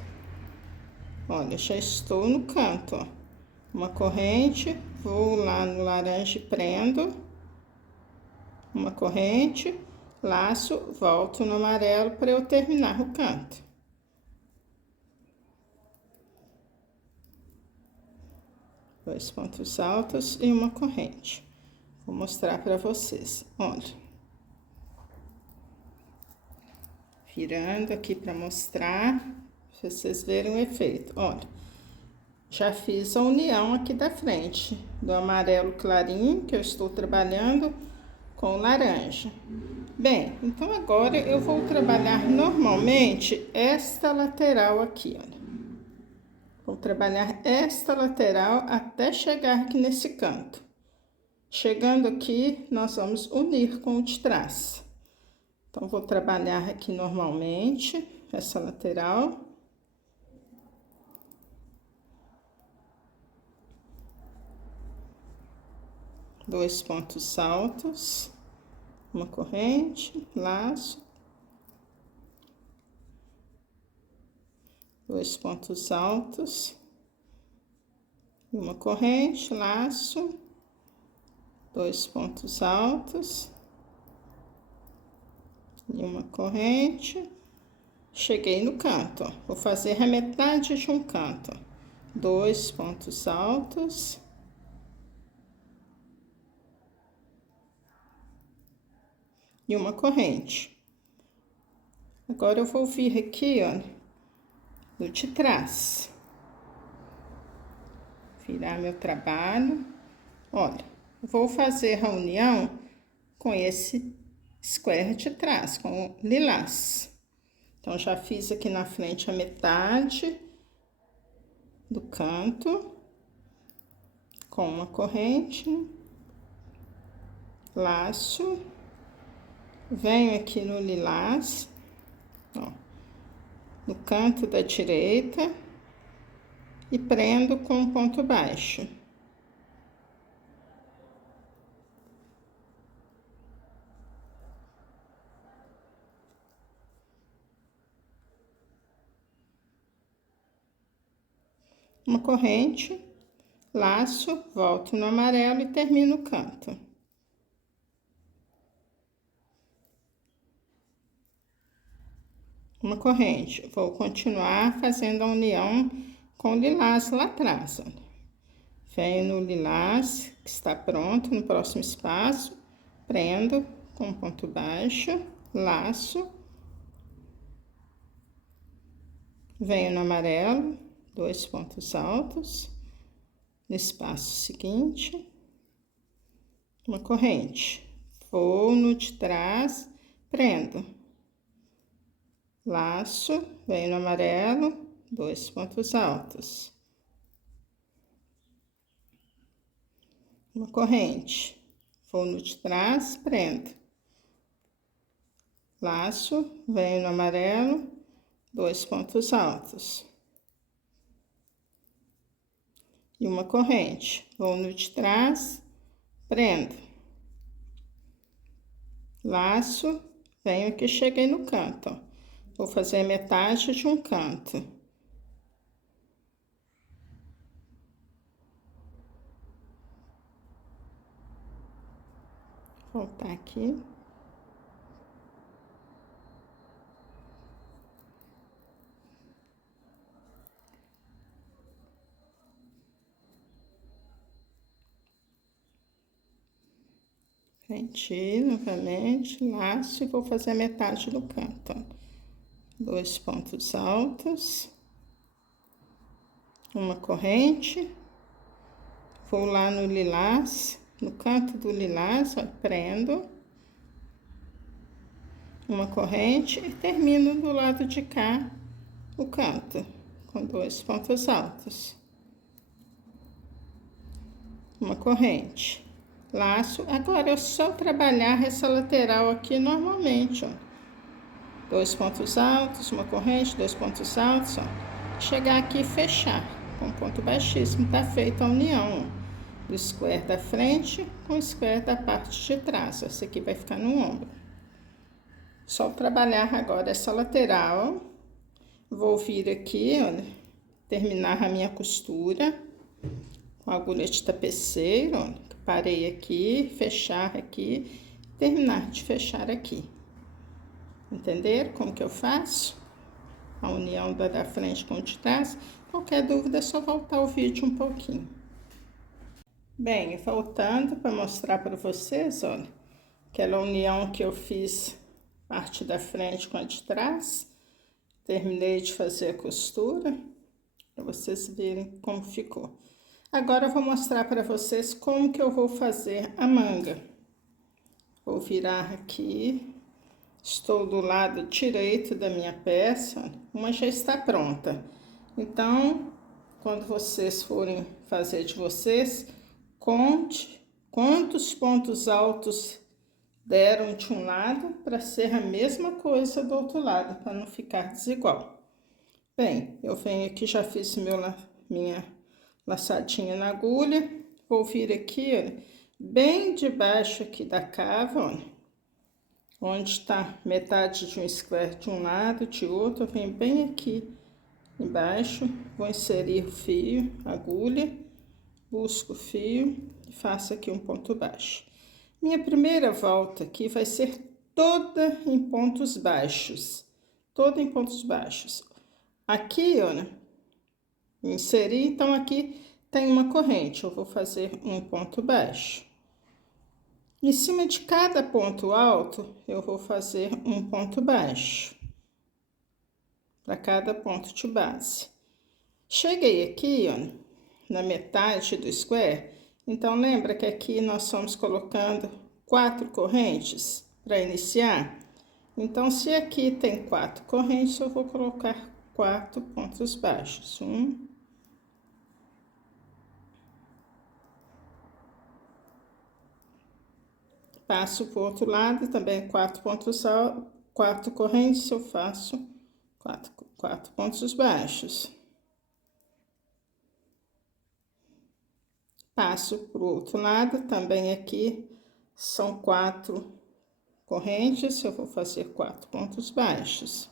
Olha, já estou no canto, ó. Uma corrente, vou lá no laranja e prendo. Uma corrente, laço, volto no amarelo para eu terminar o canto. Dois pontos altos e uma corrente. Vou mostrar para vocês, olha. Virando aqui para mostrar, pra vocês verem o efeito, olha. Já fiz a união aqui da frente, do amarelo clarinho, que eu estou trabalhando, com laranja. Bem, então agora eu vou trabalhar normalmente esta lateral aqui, olha. Vou trabalhar esta lateral até chegar aqui nesse canto. Chegando aqui, nós vamos unir com o de trás. Então, vou trabalhar aqui normalmente essa lateral. Dois pontos altos, uma corrente, laço, 2 pontos altos, uma corrente, laço, 2 pontos altos e uma corrente. Cheguei no canto, ó. Vou fazer a metade de um canto, ó. 2 pontos altos. E uma corrente. Agora, eu vou vir aqui, ó, no de trás. Virar meu trabalho. Olha, vou fazer a união com esse square de trás, com o lilás. Então, já fiz aqui na frente a metade do canto, com uma corrente. laço, venho aqui no lilás, ó, no canto da direita e prendo com um ponto baixo. Uma corrente, laço, volto no amarelo e termino o canto. Uma corrente, vou continuar fazendo a união com o lilás lá atrás, ó. Venho no lilás, que está pronto, no próximo espaço, prendo com ponto baixo, laço, venho no amarelo, 2 pontos altos, no espaço seguinte, uma corrente, vou no de trás, prendo, laço, venho no amarelo, 2 pontos altos, uma corrente, vou no de trás, prendo, laço, venho no amarelo, 2 pontos altos e uma corrente, vou no de trás, prendo, laço, venho aqui, cheguei no canto, ó. Vou fazer metade de um canto. Voltar aqui. Frente novamente, laço e vou fazer a metade do canto, ó. 2 pontos altos, uma corrente, vou lá no lilás, no canto do lilás, ó, prendo, uma corrente e termino do lado de cá o canto, com 2 pontos altos, uma corrente, laço. Agora é só trabalhar essa lateral aqui normalmente, ó. 2 pontos altos, uma corrente, 2 pontos altos, ó. Chegar aqui e fechar com ponto baixíssimo, tá feita a união, ó, do square da frente com o square da parte de trás. Esse aqui vai ficar no ombro. Só trabalhar agora essa lateral. Vou vir aqui, olha, terminar a minha costura com a agulha de tapeceiro, olha, parei aqui, fechar aqui, terminar de fechar aqui. Entenderam como que eu faço? A união da frente com o de trás. Qualquer dúvida é só voltar o vídeo um pouquinho. Bem, voltando para mostrar para vocês, olha, aquela união que eu fiz parte da frente com a de trás. Terminei de fazer a costura, para vocês verem como ficou. Agora eu vou mostrar para vocês como que eu vou fazer a manga. Vou virar aqui. Estou do lado direito da minha peça, uma já está pronta. Então, quando vocês forem fazer de vocês, conte quantos pontos altos deram de um lado para ser a mesma coisa do outro lado, para não ficar desigual. Bem, eu venho aqui, já fiz minha laçadinha na agulha, vou vir aqui, olha, bem debaixo aqui da cava, olha. Onde está metade de um square de um lado, de outro, eu venho bem aqui embaixo, vou inserir o fio, agulha, busco o fio e faço aqui um ponto baixo. Minha primeira volta aqui vai ser toda em pontos baixos, toda em pontos baixos. Aqui, olha, inseri, então aqui tem uma corrente, eu vou fazer um ponto baixo. Em cima de cada ponto alto, eu vou fazer um ponto baixo, para cada ponto de base. Cheguei aqui, ó, na metade do square, então lembra que aqui nós estamos colocando 4 correntes para iniciar? Então, se aqui tem 4 correntes, eu vou colocar 4 pontos baixos. 1, Passo pro outro lado, também 4 pontos altos, 4 correntes, eu faço 4 pontos baixos. Passo pro outro lado, também aqui são 4 correntes, eu vou fazer 4 pontos baixos.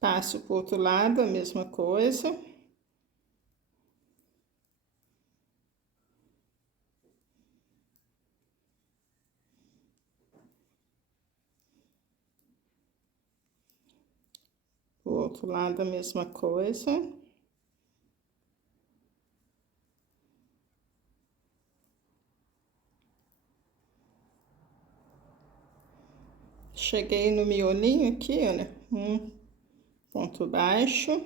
Passo pro outro lado, a mesma coisa. O outro lado a mesma coisa. Cheguei no miolinho aqui, olha, um ponto baixo.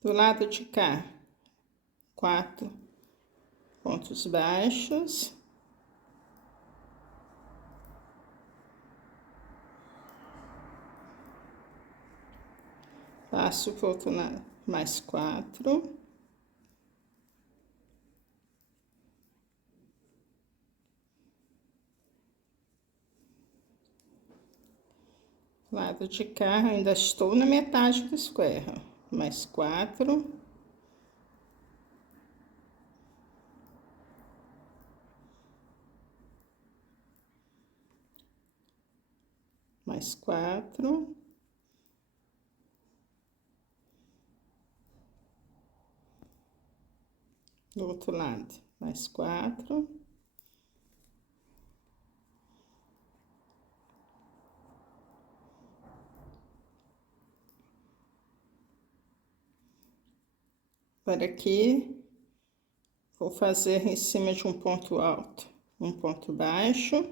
Do lado de cá, 4 pontos baixos. Passo pro outro lado, mais 4. Lado de cá, ainda estou na metade do square, ó. Mais 4. Mais 4. Do outro lado, mais 4. Para aqui, vou fazer em cima de um ponto alto, um ponto baixo.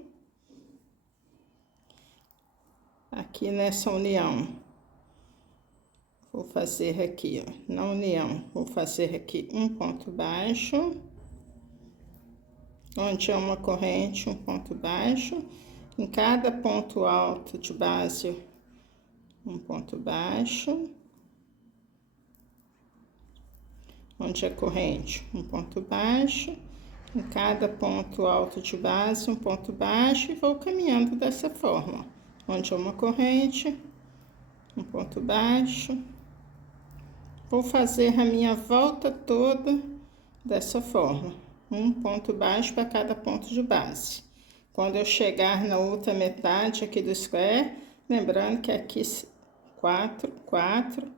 Aqui nessa união, vou fazer aqui, ó, na união, vou fazer aqui um ponto baixo. Onde é uma corrente, um ponto baixo. Em cada ponto alto de base, um ponto baixo. Onde é corrente, um ponto baixo. Em cada ponto alto de base, um ponto baixo. E vou caminhando dessa forma. Onde é uma corrente, um ponto baixo. Vou fazer a minha volta toda dessa forma. Um ponto baixo para cada ponto de base. Quando eu chegar na outra metade aqui do square, lembrando que aqui 4, 4,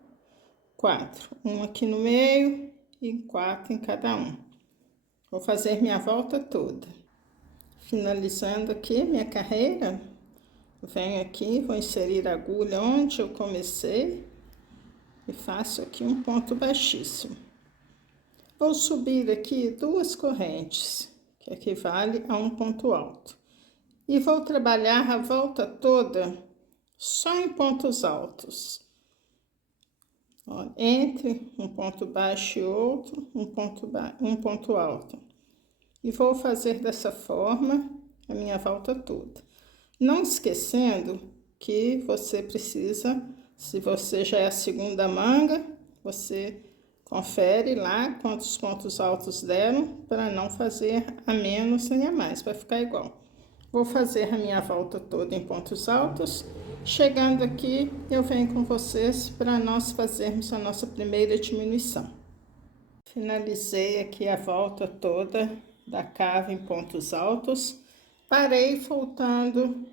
4. Um aqui no meio e 4 em cada um. Vou fazer minha volta toda. Finalizando aqui minha carreira, venho aqui, vou inserir a agulha onde eu comecei e faço aqui um ponto baixíssimo. Vou subir aqui 2 correntes, que equivale a um ponto alto. E vou trabalhar a volta toda só em pontos altos. Ó, entre um ponto baixo e outro, um ponto alto. E vou fazer dessa forma a minha volta toda. Não esquecendo que você precisa, se você já é a segunda manga, você confere lá quantos pontos altos deram, para não fazer a menos nem a mais, vai ficar igual. Vou fazer a minha volta toda em pontos altos. Chegando aqui, eu venho com vocês para nós fazermos a nossa primeira diminuição. Finalizei aqui a volta toda da cava em pontos altos. Parei faltando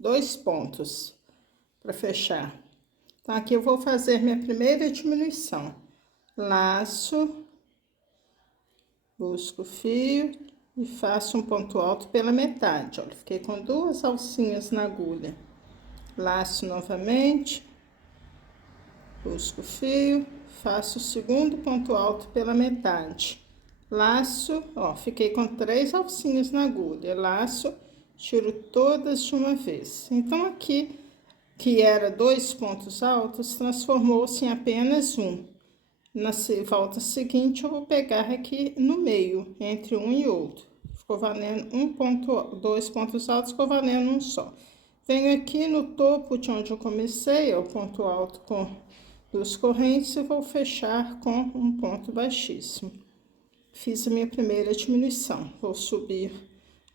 2 pontos para fechar. Então, aqui eu vou fazer minha primeira diminuição. Laço, busco o fio e faço um ponto alto pela metade. Olha, fiquei com 2 alcinhas na agulha. Laço novamente, busco o fio, faço o segundo ponto alto pela metade. Laço, ó, fiquei com 3 alcinhas na agulha. Laço, tiro todas de uma vez. Então, aqui, que era 2 pontos altos, transformou-se em apenas um. Na volta seguinte, eu vou pegar aqui no meio, entre um e outro. Ficou valendo 2 pontos altos, ficou valendo um só. Venho aqui no topo de onde eu comecei, ó, o ponto alto com 2 correntes e vou fechar com um ponto baixíssimo. Fiz a minha primeira diminuição, vou subir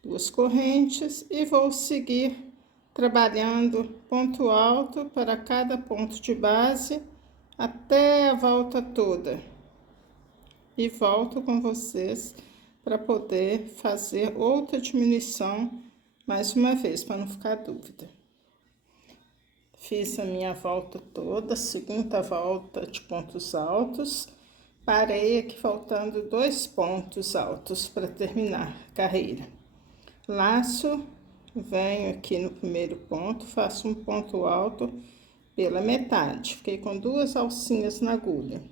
2 correntes e vou seguir trabalhando ponto alto para cada ponto de base até a volta toda. E volto com vocês para poder fazer outra diminuição mais uma vez, para não ficar dúvida. Fiz a minha volta toda, segunda volta de pontos altos. Parei aqui faltando 2 pontos altos para terminar a carreira. Laço, venho aqui no primeiro ponto, faço um ponto alto pela metade. Fiquei com 2 alcinhas na agulha.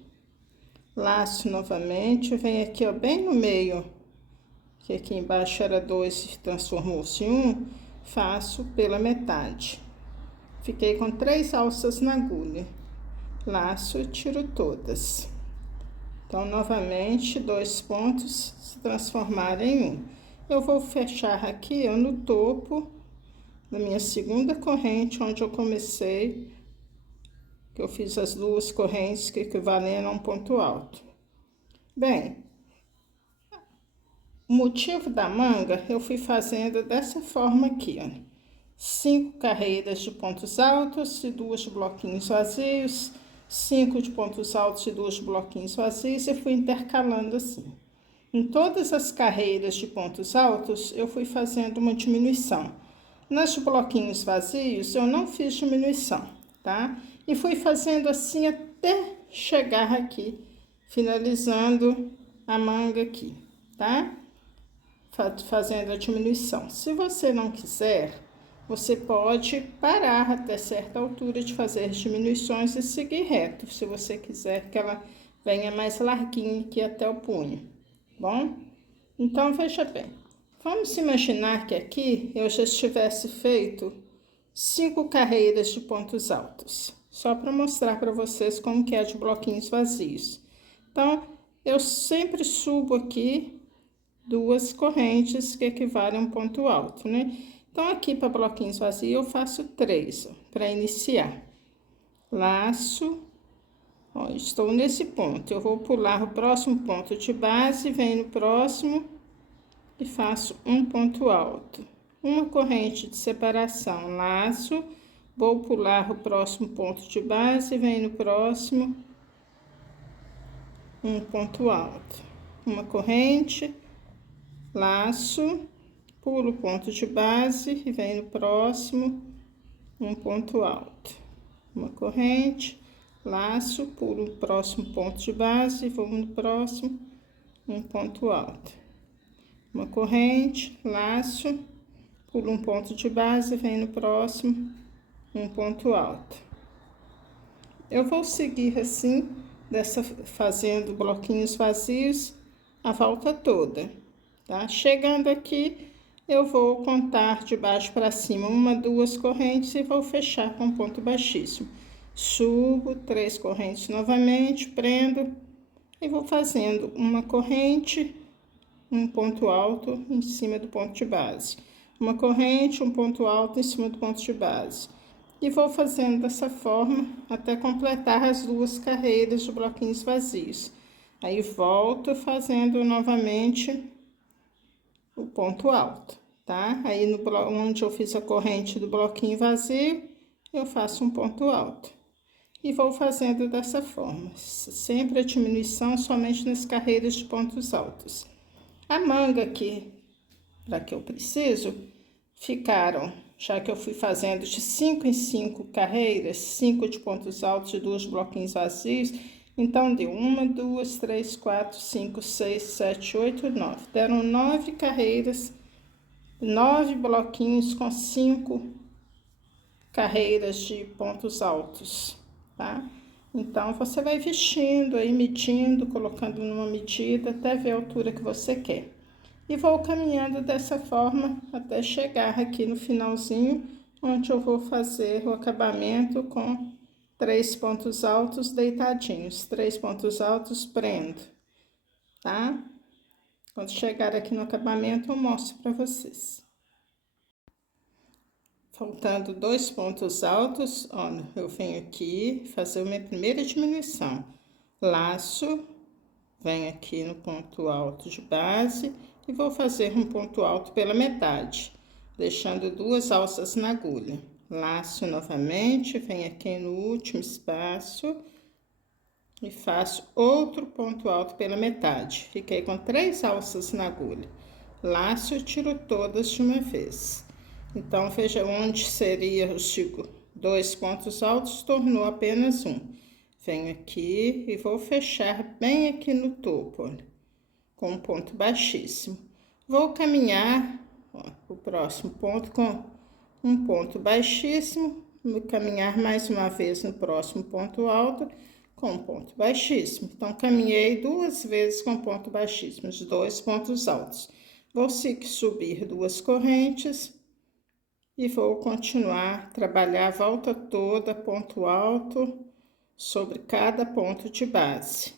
Laço novamente, venho aqui, ó, bem no meio, que aqui embaixo era 2 e transformou-se em 1, faço pela metade. Fiquei com 3 alças na agulha. Laço e tiro todas. Então, novamente, 2 pontos se transformaram em 1. Eu vou fechar aqui, ó, no topo da minha segunda corrente, onde eu comecei, que eu fiz as 2 correntes que equivalem a um ponto alto. Bem, o motivo da manga, eu fui fazendo dessa forma aqui, ó. 5 carreiras de pontos altos e 2 bloquinhos vazios, 5 de pontos altos e 2 bloquinhos vazios, e fui intercalando assim. Em todas as carreiras de pontos altos, eu fui fazendo uma diminuição. Nos bloquinhos vazios, eu não fiz diminuição, tá? E fui fazendo assim até chegar aqui, finalizando a manga aqui, tá? Fazendo a diminuição. Se você não quiser, você pode parar até certa altura de fazer as diminuições e seguir reto, se você quiser que ela venha mais larguinha aqui até o punho, bom? Então, veja bem, vamos imaginar que aqui eu já tivesse feito 5 carreiras de pontos altos, só para mostrar para vocês como que é de bloquinhos vazios. Então, eu sempre subo aqui 2 correntes que equivalem a um ponto alto, né? Então, aqui para bloquinhos vazios, eu faço 3, para iniciar. Laço, ó, estou nesse ponto. Eu vou pular o próximo ponto de base, venho no próximo e faço um ponto alto. Uma corrente de separação, laço, vou pular o próximo ponto de base, venho no próximo, um ponto alto. Uma corrente, laço, pulo o ponto de base e venho no próximo, um ponto alto. Uma corrente, laço, pulo o próximo ponto de base e vou no próximo, um ponto alto. Uma corrente, laço, pulo um ponto de base e venho no próximo, um ponto alto. Eu vou seguir assim, fazendo bloquinhos vazios a volta toda, tá? Chegando aqui, eu vou contar de baixo para cima 1, 2 correntes e vou fechar com ponto baixíssimo. Subo 3 correntes novamente, prendo e vou fazendo uma corrente, um ponto alto em cima do ponto de base. Uma corrente, um ponto alto em cima do ponto de base. E vou fazendo dessa forma até completar as 2 carreiras de bloquinhos vazios. Aí, volto fazendo novamente o ponto alto, tá? Aí, onde eu fiz a corrente do bloquinho vazio, eu faço um ponto alto. E vou fazendo dessa forma, sempre a diminuição somente nas carreiras de pontos altos. A manga aqui, para que eu preciso, ficaram, já que eu fui fazendo de 5 em 5 carreiras, 5 de pontos altos e 2 bloquinhos vazios, então deu 1, 2, 3, 4, 5, 6, 7, 8, 9. Deram 9 carreiras, 9 bloquinhos com 5 carreiras de pontos altos, tá? Então, você vai vestindo aí, medindo, colocando numa medida, até ver a altura que você quer. E vou caminhando dessa forma até chegar aqui no finalzinho, onde eu vou fazer o acabamento com 3 pontos altos deitadinhos. 3 pontos altos, prendo, tá? Quando chegar aqui no acabamento, eu mostro para vocês. Faltando 2 pontos altos, olha, eu venho aqui fazer a minha primeira diminuição. Laço, venho aqui no ponto alto de base e vou fazer um ponto alto pela metade, deixando 2 alças na agulha. Laço novamente, venho aqui no último espaço e faço outro ponto alto pela metade. Fiquei com 3 alças na agulha. Laço e tiro todas de uma vez. Então, veja onde seria os 2 pontos altos, tornou apenas um. Venho aqui e vou fechar bem aqui no topo, olha, com um ponto baixíssimo. Vou caminhar, o próximo ponto com um ponto baixíssimo, vou caminhar mais uma vez no próximo ponto alto com um ponto baixíssimo. Então, caminhei 2 vezes com ponto baixíssimo, os 2 pontos altos. Vou subir 2 correntes e vou continuar, trabalhar a volta toda, ponto alto, sobre cada ponto de base.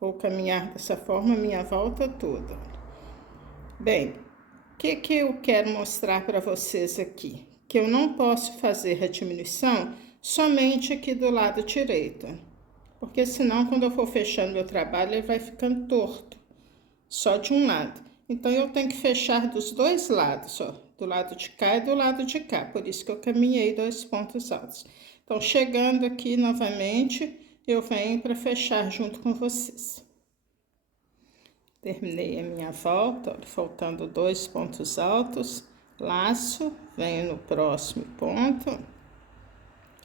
Vou caminhar dessa forma a minha volta toda. Bem, o que eu quero mostrar para vocês aqui? Que eu não posso fazer a diminuição somente aqui do lado direito, porque senão quando eu for fechando meu trabalho ele vai ficando torto, só de um lado. Então, eu tenho que fechar dos 2 lados, ó, do lado de cá e do lado de cá, por isso que eu caminhei 2 pontos altos. Então, chegando aqui novamente, eu venho para fechar junto com vocês. Terminei a minha volta, ó, faltando 2 pontos altos, laço, venho no próximo ponto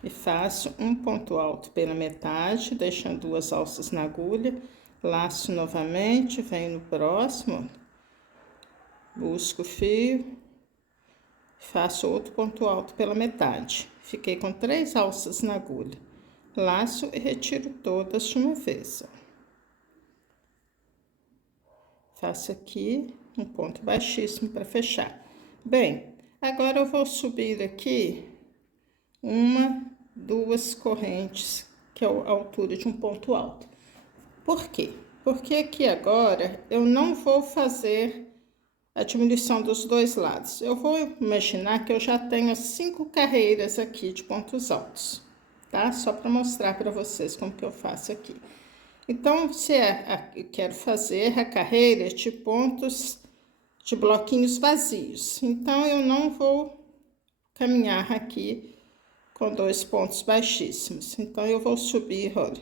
e faço um ponto alto pela metade, deixando 2 alças na agulha, laço novamente, venho no próximo, busco o fio, faço outro ponto alto pela metade. Fiquei com 3 alças na agulha. Laço e retiro todas de uma vez. Faço aqui um ponto baixíssimo para fechar. Bem, agora eu vou subir aqui 2 correntes, que é a altura de um ponto alto. Por quê? Porque aqui agora eu não vou fazer a diminuição dos 2 lados. Eu vou imaginar que eu já tenho 5 carreiras aqui de pontos altos, tá? Só para mostrar para vocês como que eu faço aqui. Então, eu quero fazer a carreira de pontos, de bloquinhos vazios. Então, eu não vou caminhar aqui com 2 pontos baixíssimos. Então, eu vou subir, olha,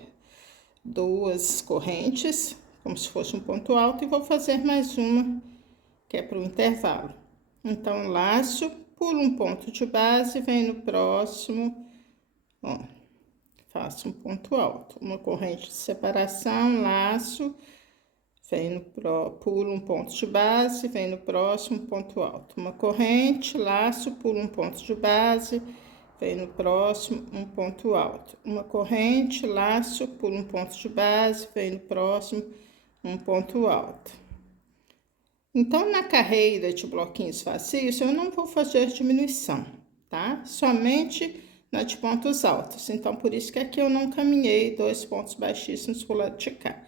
2 correntes, como se fosse um ponto alto, e vou fazer mais uma, que é para o intervalo. Então, laço, pulo um ponto de base, venho no próximo, ó, faço um ponto alto, uma corrente de separação, laço, venho pulo um ponto de base, venho no próximo ponto alto, uma corrente, laço, pulo um ponto de base, venho no próximo, um ponto alto, uma corrente, laço, pulo um ponto de base, venho no próximo, um ponto alto. Então, na carreira de bloquinhos vazios, eu não vou fazer diminuição, tá? Somente na de pontos altos. Então, por isso que aqui eu não caminhei 2 pontos baixíssimos pro lado de cá.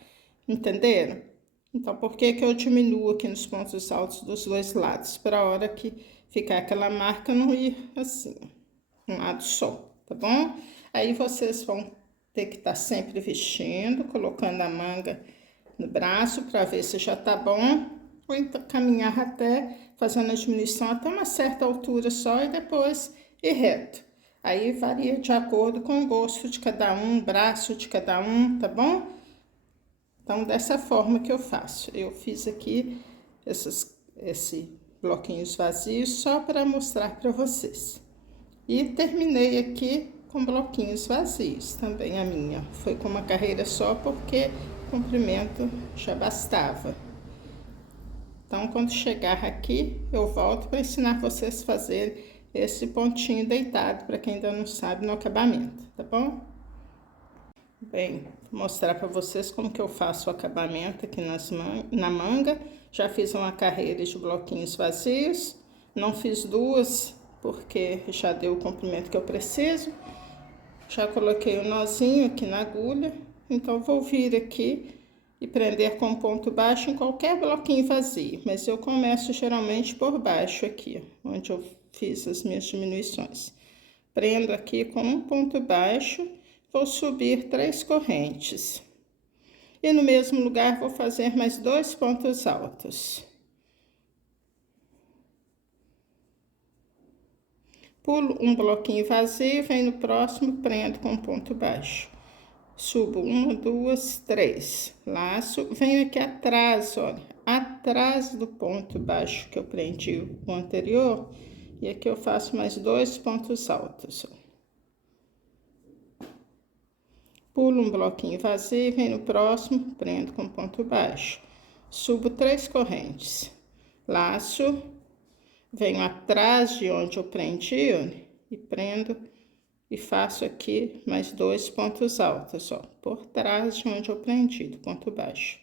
Entenderam? Então, por que que eu diminuo aqui nos pontos altos dos 2 lados? Para a hora que ficar aquela marca não ir assim, um lado só, tá bom? Aí, vocês vão ter que estar sempre vestindo, colocando a manga no braço para ver se já tá bom. Ou então caminhar até, fazendo a diminuição até uma certa altura só e depois ir reto. Aí varia de acordo com o gosto de cada um, braço de cada um, tá bom? Então, dessa forma que eu faço. Eu fiz aqui esses bloquinhos vazios só para mostrar para vocês. E terminei aqui com bloquinhos vazios também a minha. Foi com uma carreira só porque o comprimento já bastava. Então, quando chegar aqui, eu volto para ensinar vocês a fazer esse pontinho deitado, para quem ainda não sabe, no acabamento, tá bom? Bem, vou mostrar para vocês como que eu faço o acabamento aqui na manga. Já fiz uma carreira de bloquinhos vazios, não fiz 2, porque já deu o comprimento que eu preciso. Já coloquei o nozinho aqui na agulha, então vou vir aqui e prender com ponto baixo em qualquer bloquinho vazio, mas eu começo geralmente por baixo aqui, onde eu fiz as minhas diminuições. Prendo aqui com um ponto baixo, vou subir 3 correntes. E no mesmo lugar vou fazer mais 2 pontos altos. Pulo um bloquinho vazio, venho no próximo, prendo com um ponto baixo. Subo 1, 2, 3, laço, venho aqui atrás, olha, atrás do ponto baixo que eu prendi o anterior, e aqui eu faço mais 2 pontos altos, ó. Pulo um bloquinho vazio, venho no próximo, prendo com ponto baixo. Subo 3 correntes, laço, venho atrás de onde eu prendi, olha, e prendo e faço aqui mais 2 pontos altos, ó, por trás de onde eu prendi, do ponto baixo.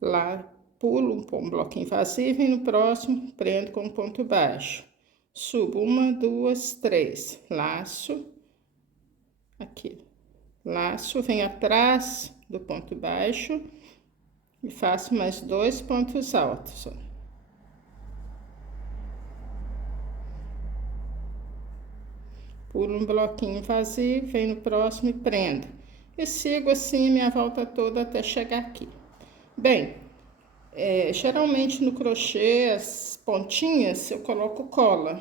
Lá, pulo um bloquinho vazio, venho no próximo, prendo com ponto baixo. Subo 1, 2, 3, laço, aqui, laço, venho atrás do ponto baixo e faço mais 2 pontos altos, ó. Pulo um bloquinho vazio, venho no próximo e prendo. E sigo assim minha volta toda até chegar aqui. Bem, geralmente no crochê, as pontinhas, eu coloco cola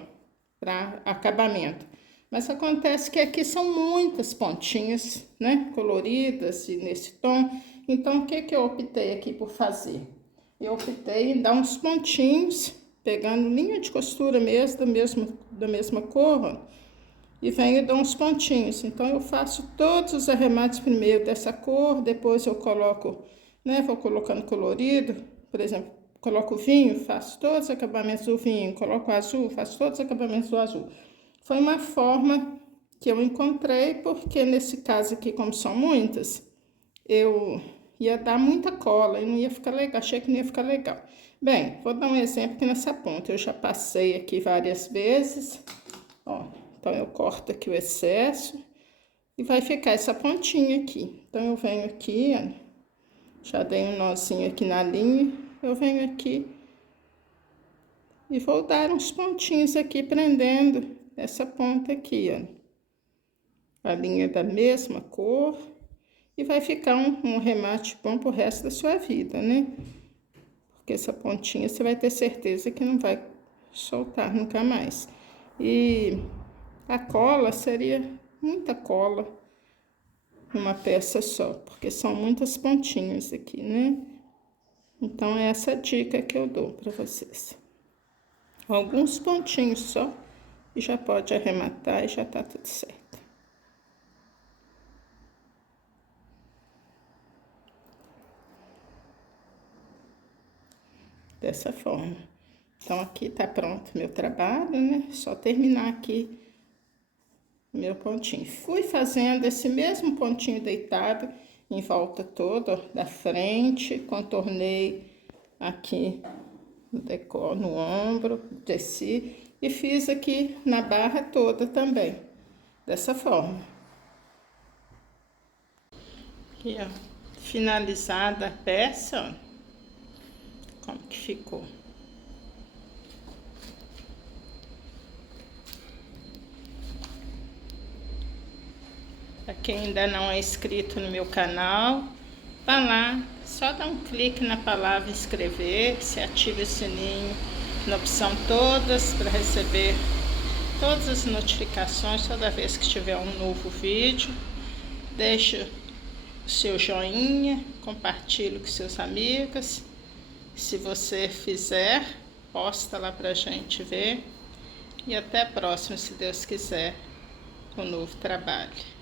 para acabamento. Mas acontece que aqui são muitas pontinhas, né, coloridas e nesse tom. Então, o que que eu optei aqui por fazer? Eu optei em dar uns pontinhos, pegando linha de costura mesmo, da mesma cor, e venho e dou uns pontinhos. Então, eu faço todos os arremates primeiro dessa cor, depois eu coloco, né, vou colocando colorido, por exemplo, coloco o vinho, faço todos os acabamentos do vinho, coloco o azul, faço todos os acabamentos do azul. Foi uma forma que eu encontrei, porque nesse caso aqui, como são muitas, eu ia dar muita cola e não ia ficar legal, achei que não ia ficar legal. Bem, vou dar um exemplo que nessa ponta eu já passei aqui várias vezes, ó. Então, eu corto aqui o excesso e vai ficar essa pontinha aqui. Então, eu venho aqui, ó, já dei um nozinho aqui na linha, eu venho aqui e vou dar uns pontinhos aqui, prendendo essa ponta aqui, ó. A linha da mesma cor e vai ficar um remate bom pro resto da sua vida, né? Porque essa pontinha você vai ter certeza que não vai soltar nunca mais. E a cola seria muita cola numa peça só, porque são muitas pontinhas aqui, né? Então, é essa dica que eu dou para vocês. Alguns pontinhos só e já pode arrematar e já tá tudo certo. Dessa forma. Então, aqui tá pronto meu trabalho, né? Só terminar aqui meu pontinho. Fui fazendo esse mesmo pontinho deitado em volta toda, ó, da frente, contornei aqui no decor, no ombro, desci e fiz aqui na barra toda também, dessa forma. Aqui, ó, finalizada a peça, ó, como que ficou. Para quem ainda não é inscrito no meu canal, vá lá, só dá um clique na palavra inscrever-se, ative o sininho na opção todas para receber todas as notificações toda vez que tiver um novo vídeo. Deixe o seu joinha, compartilhe com seus amigos. Se você fizer, posta lá pra gente ver. E até a próxima, se Deus quiser, com um novo trabalho.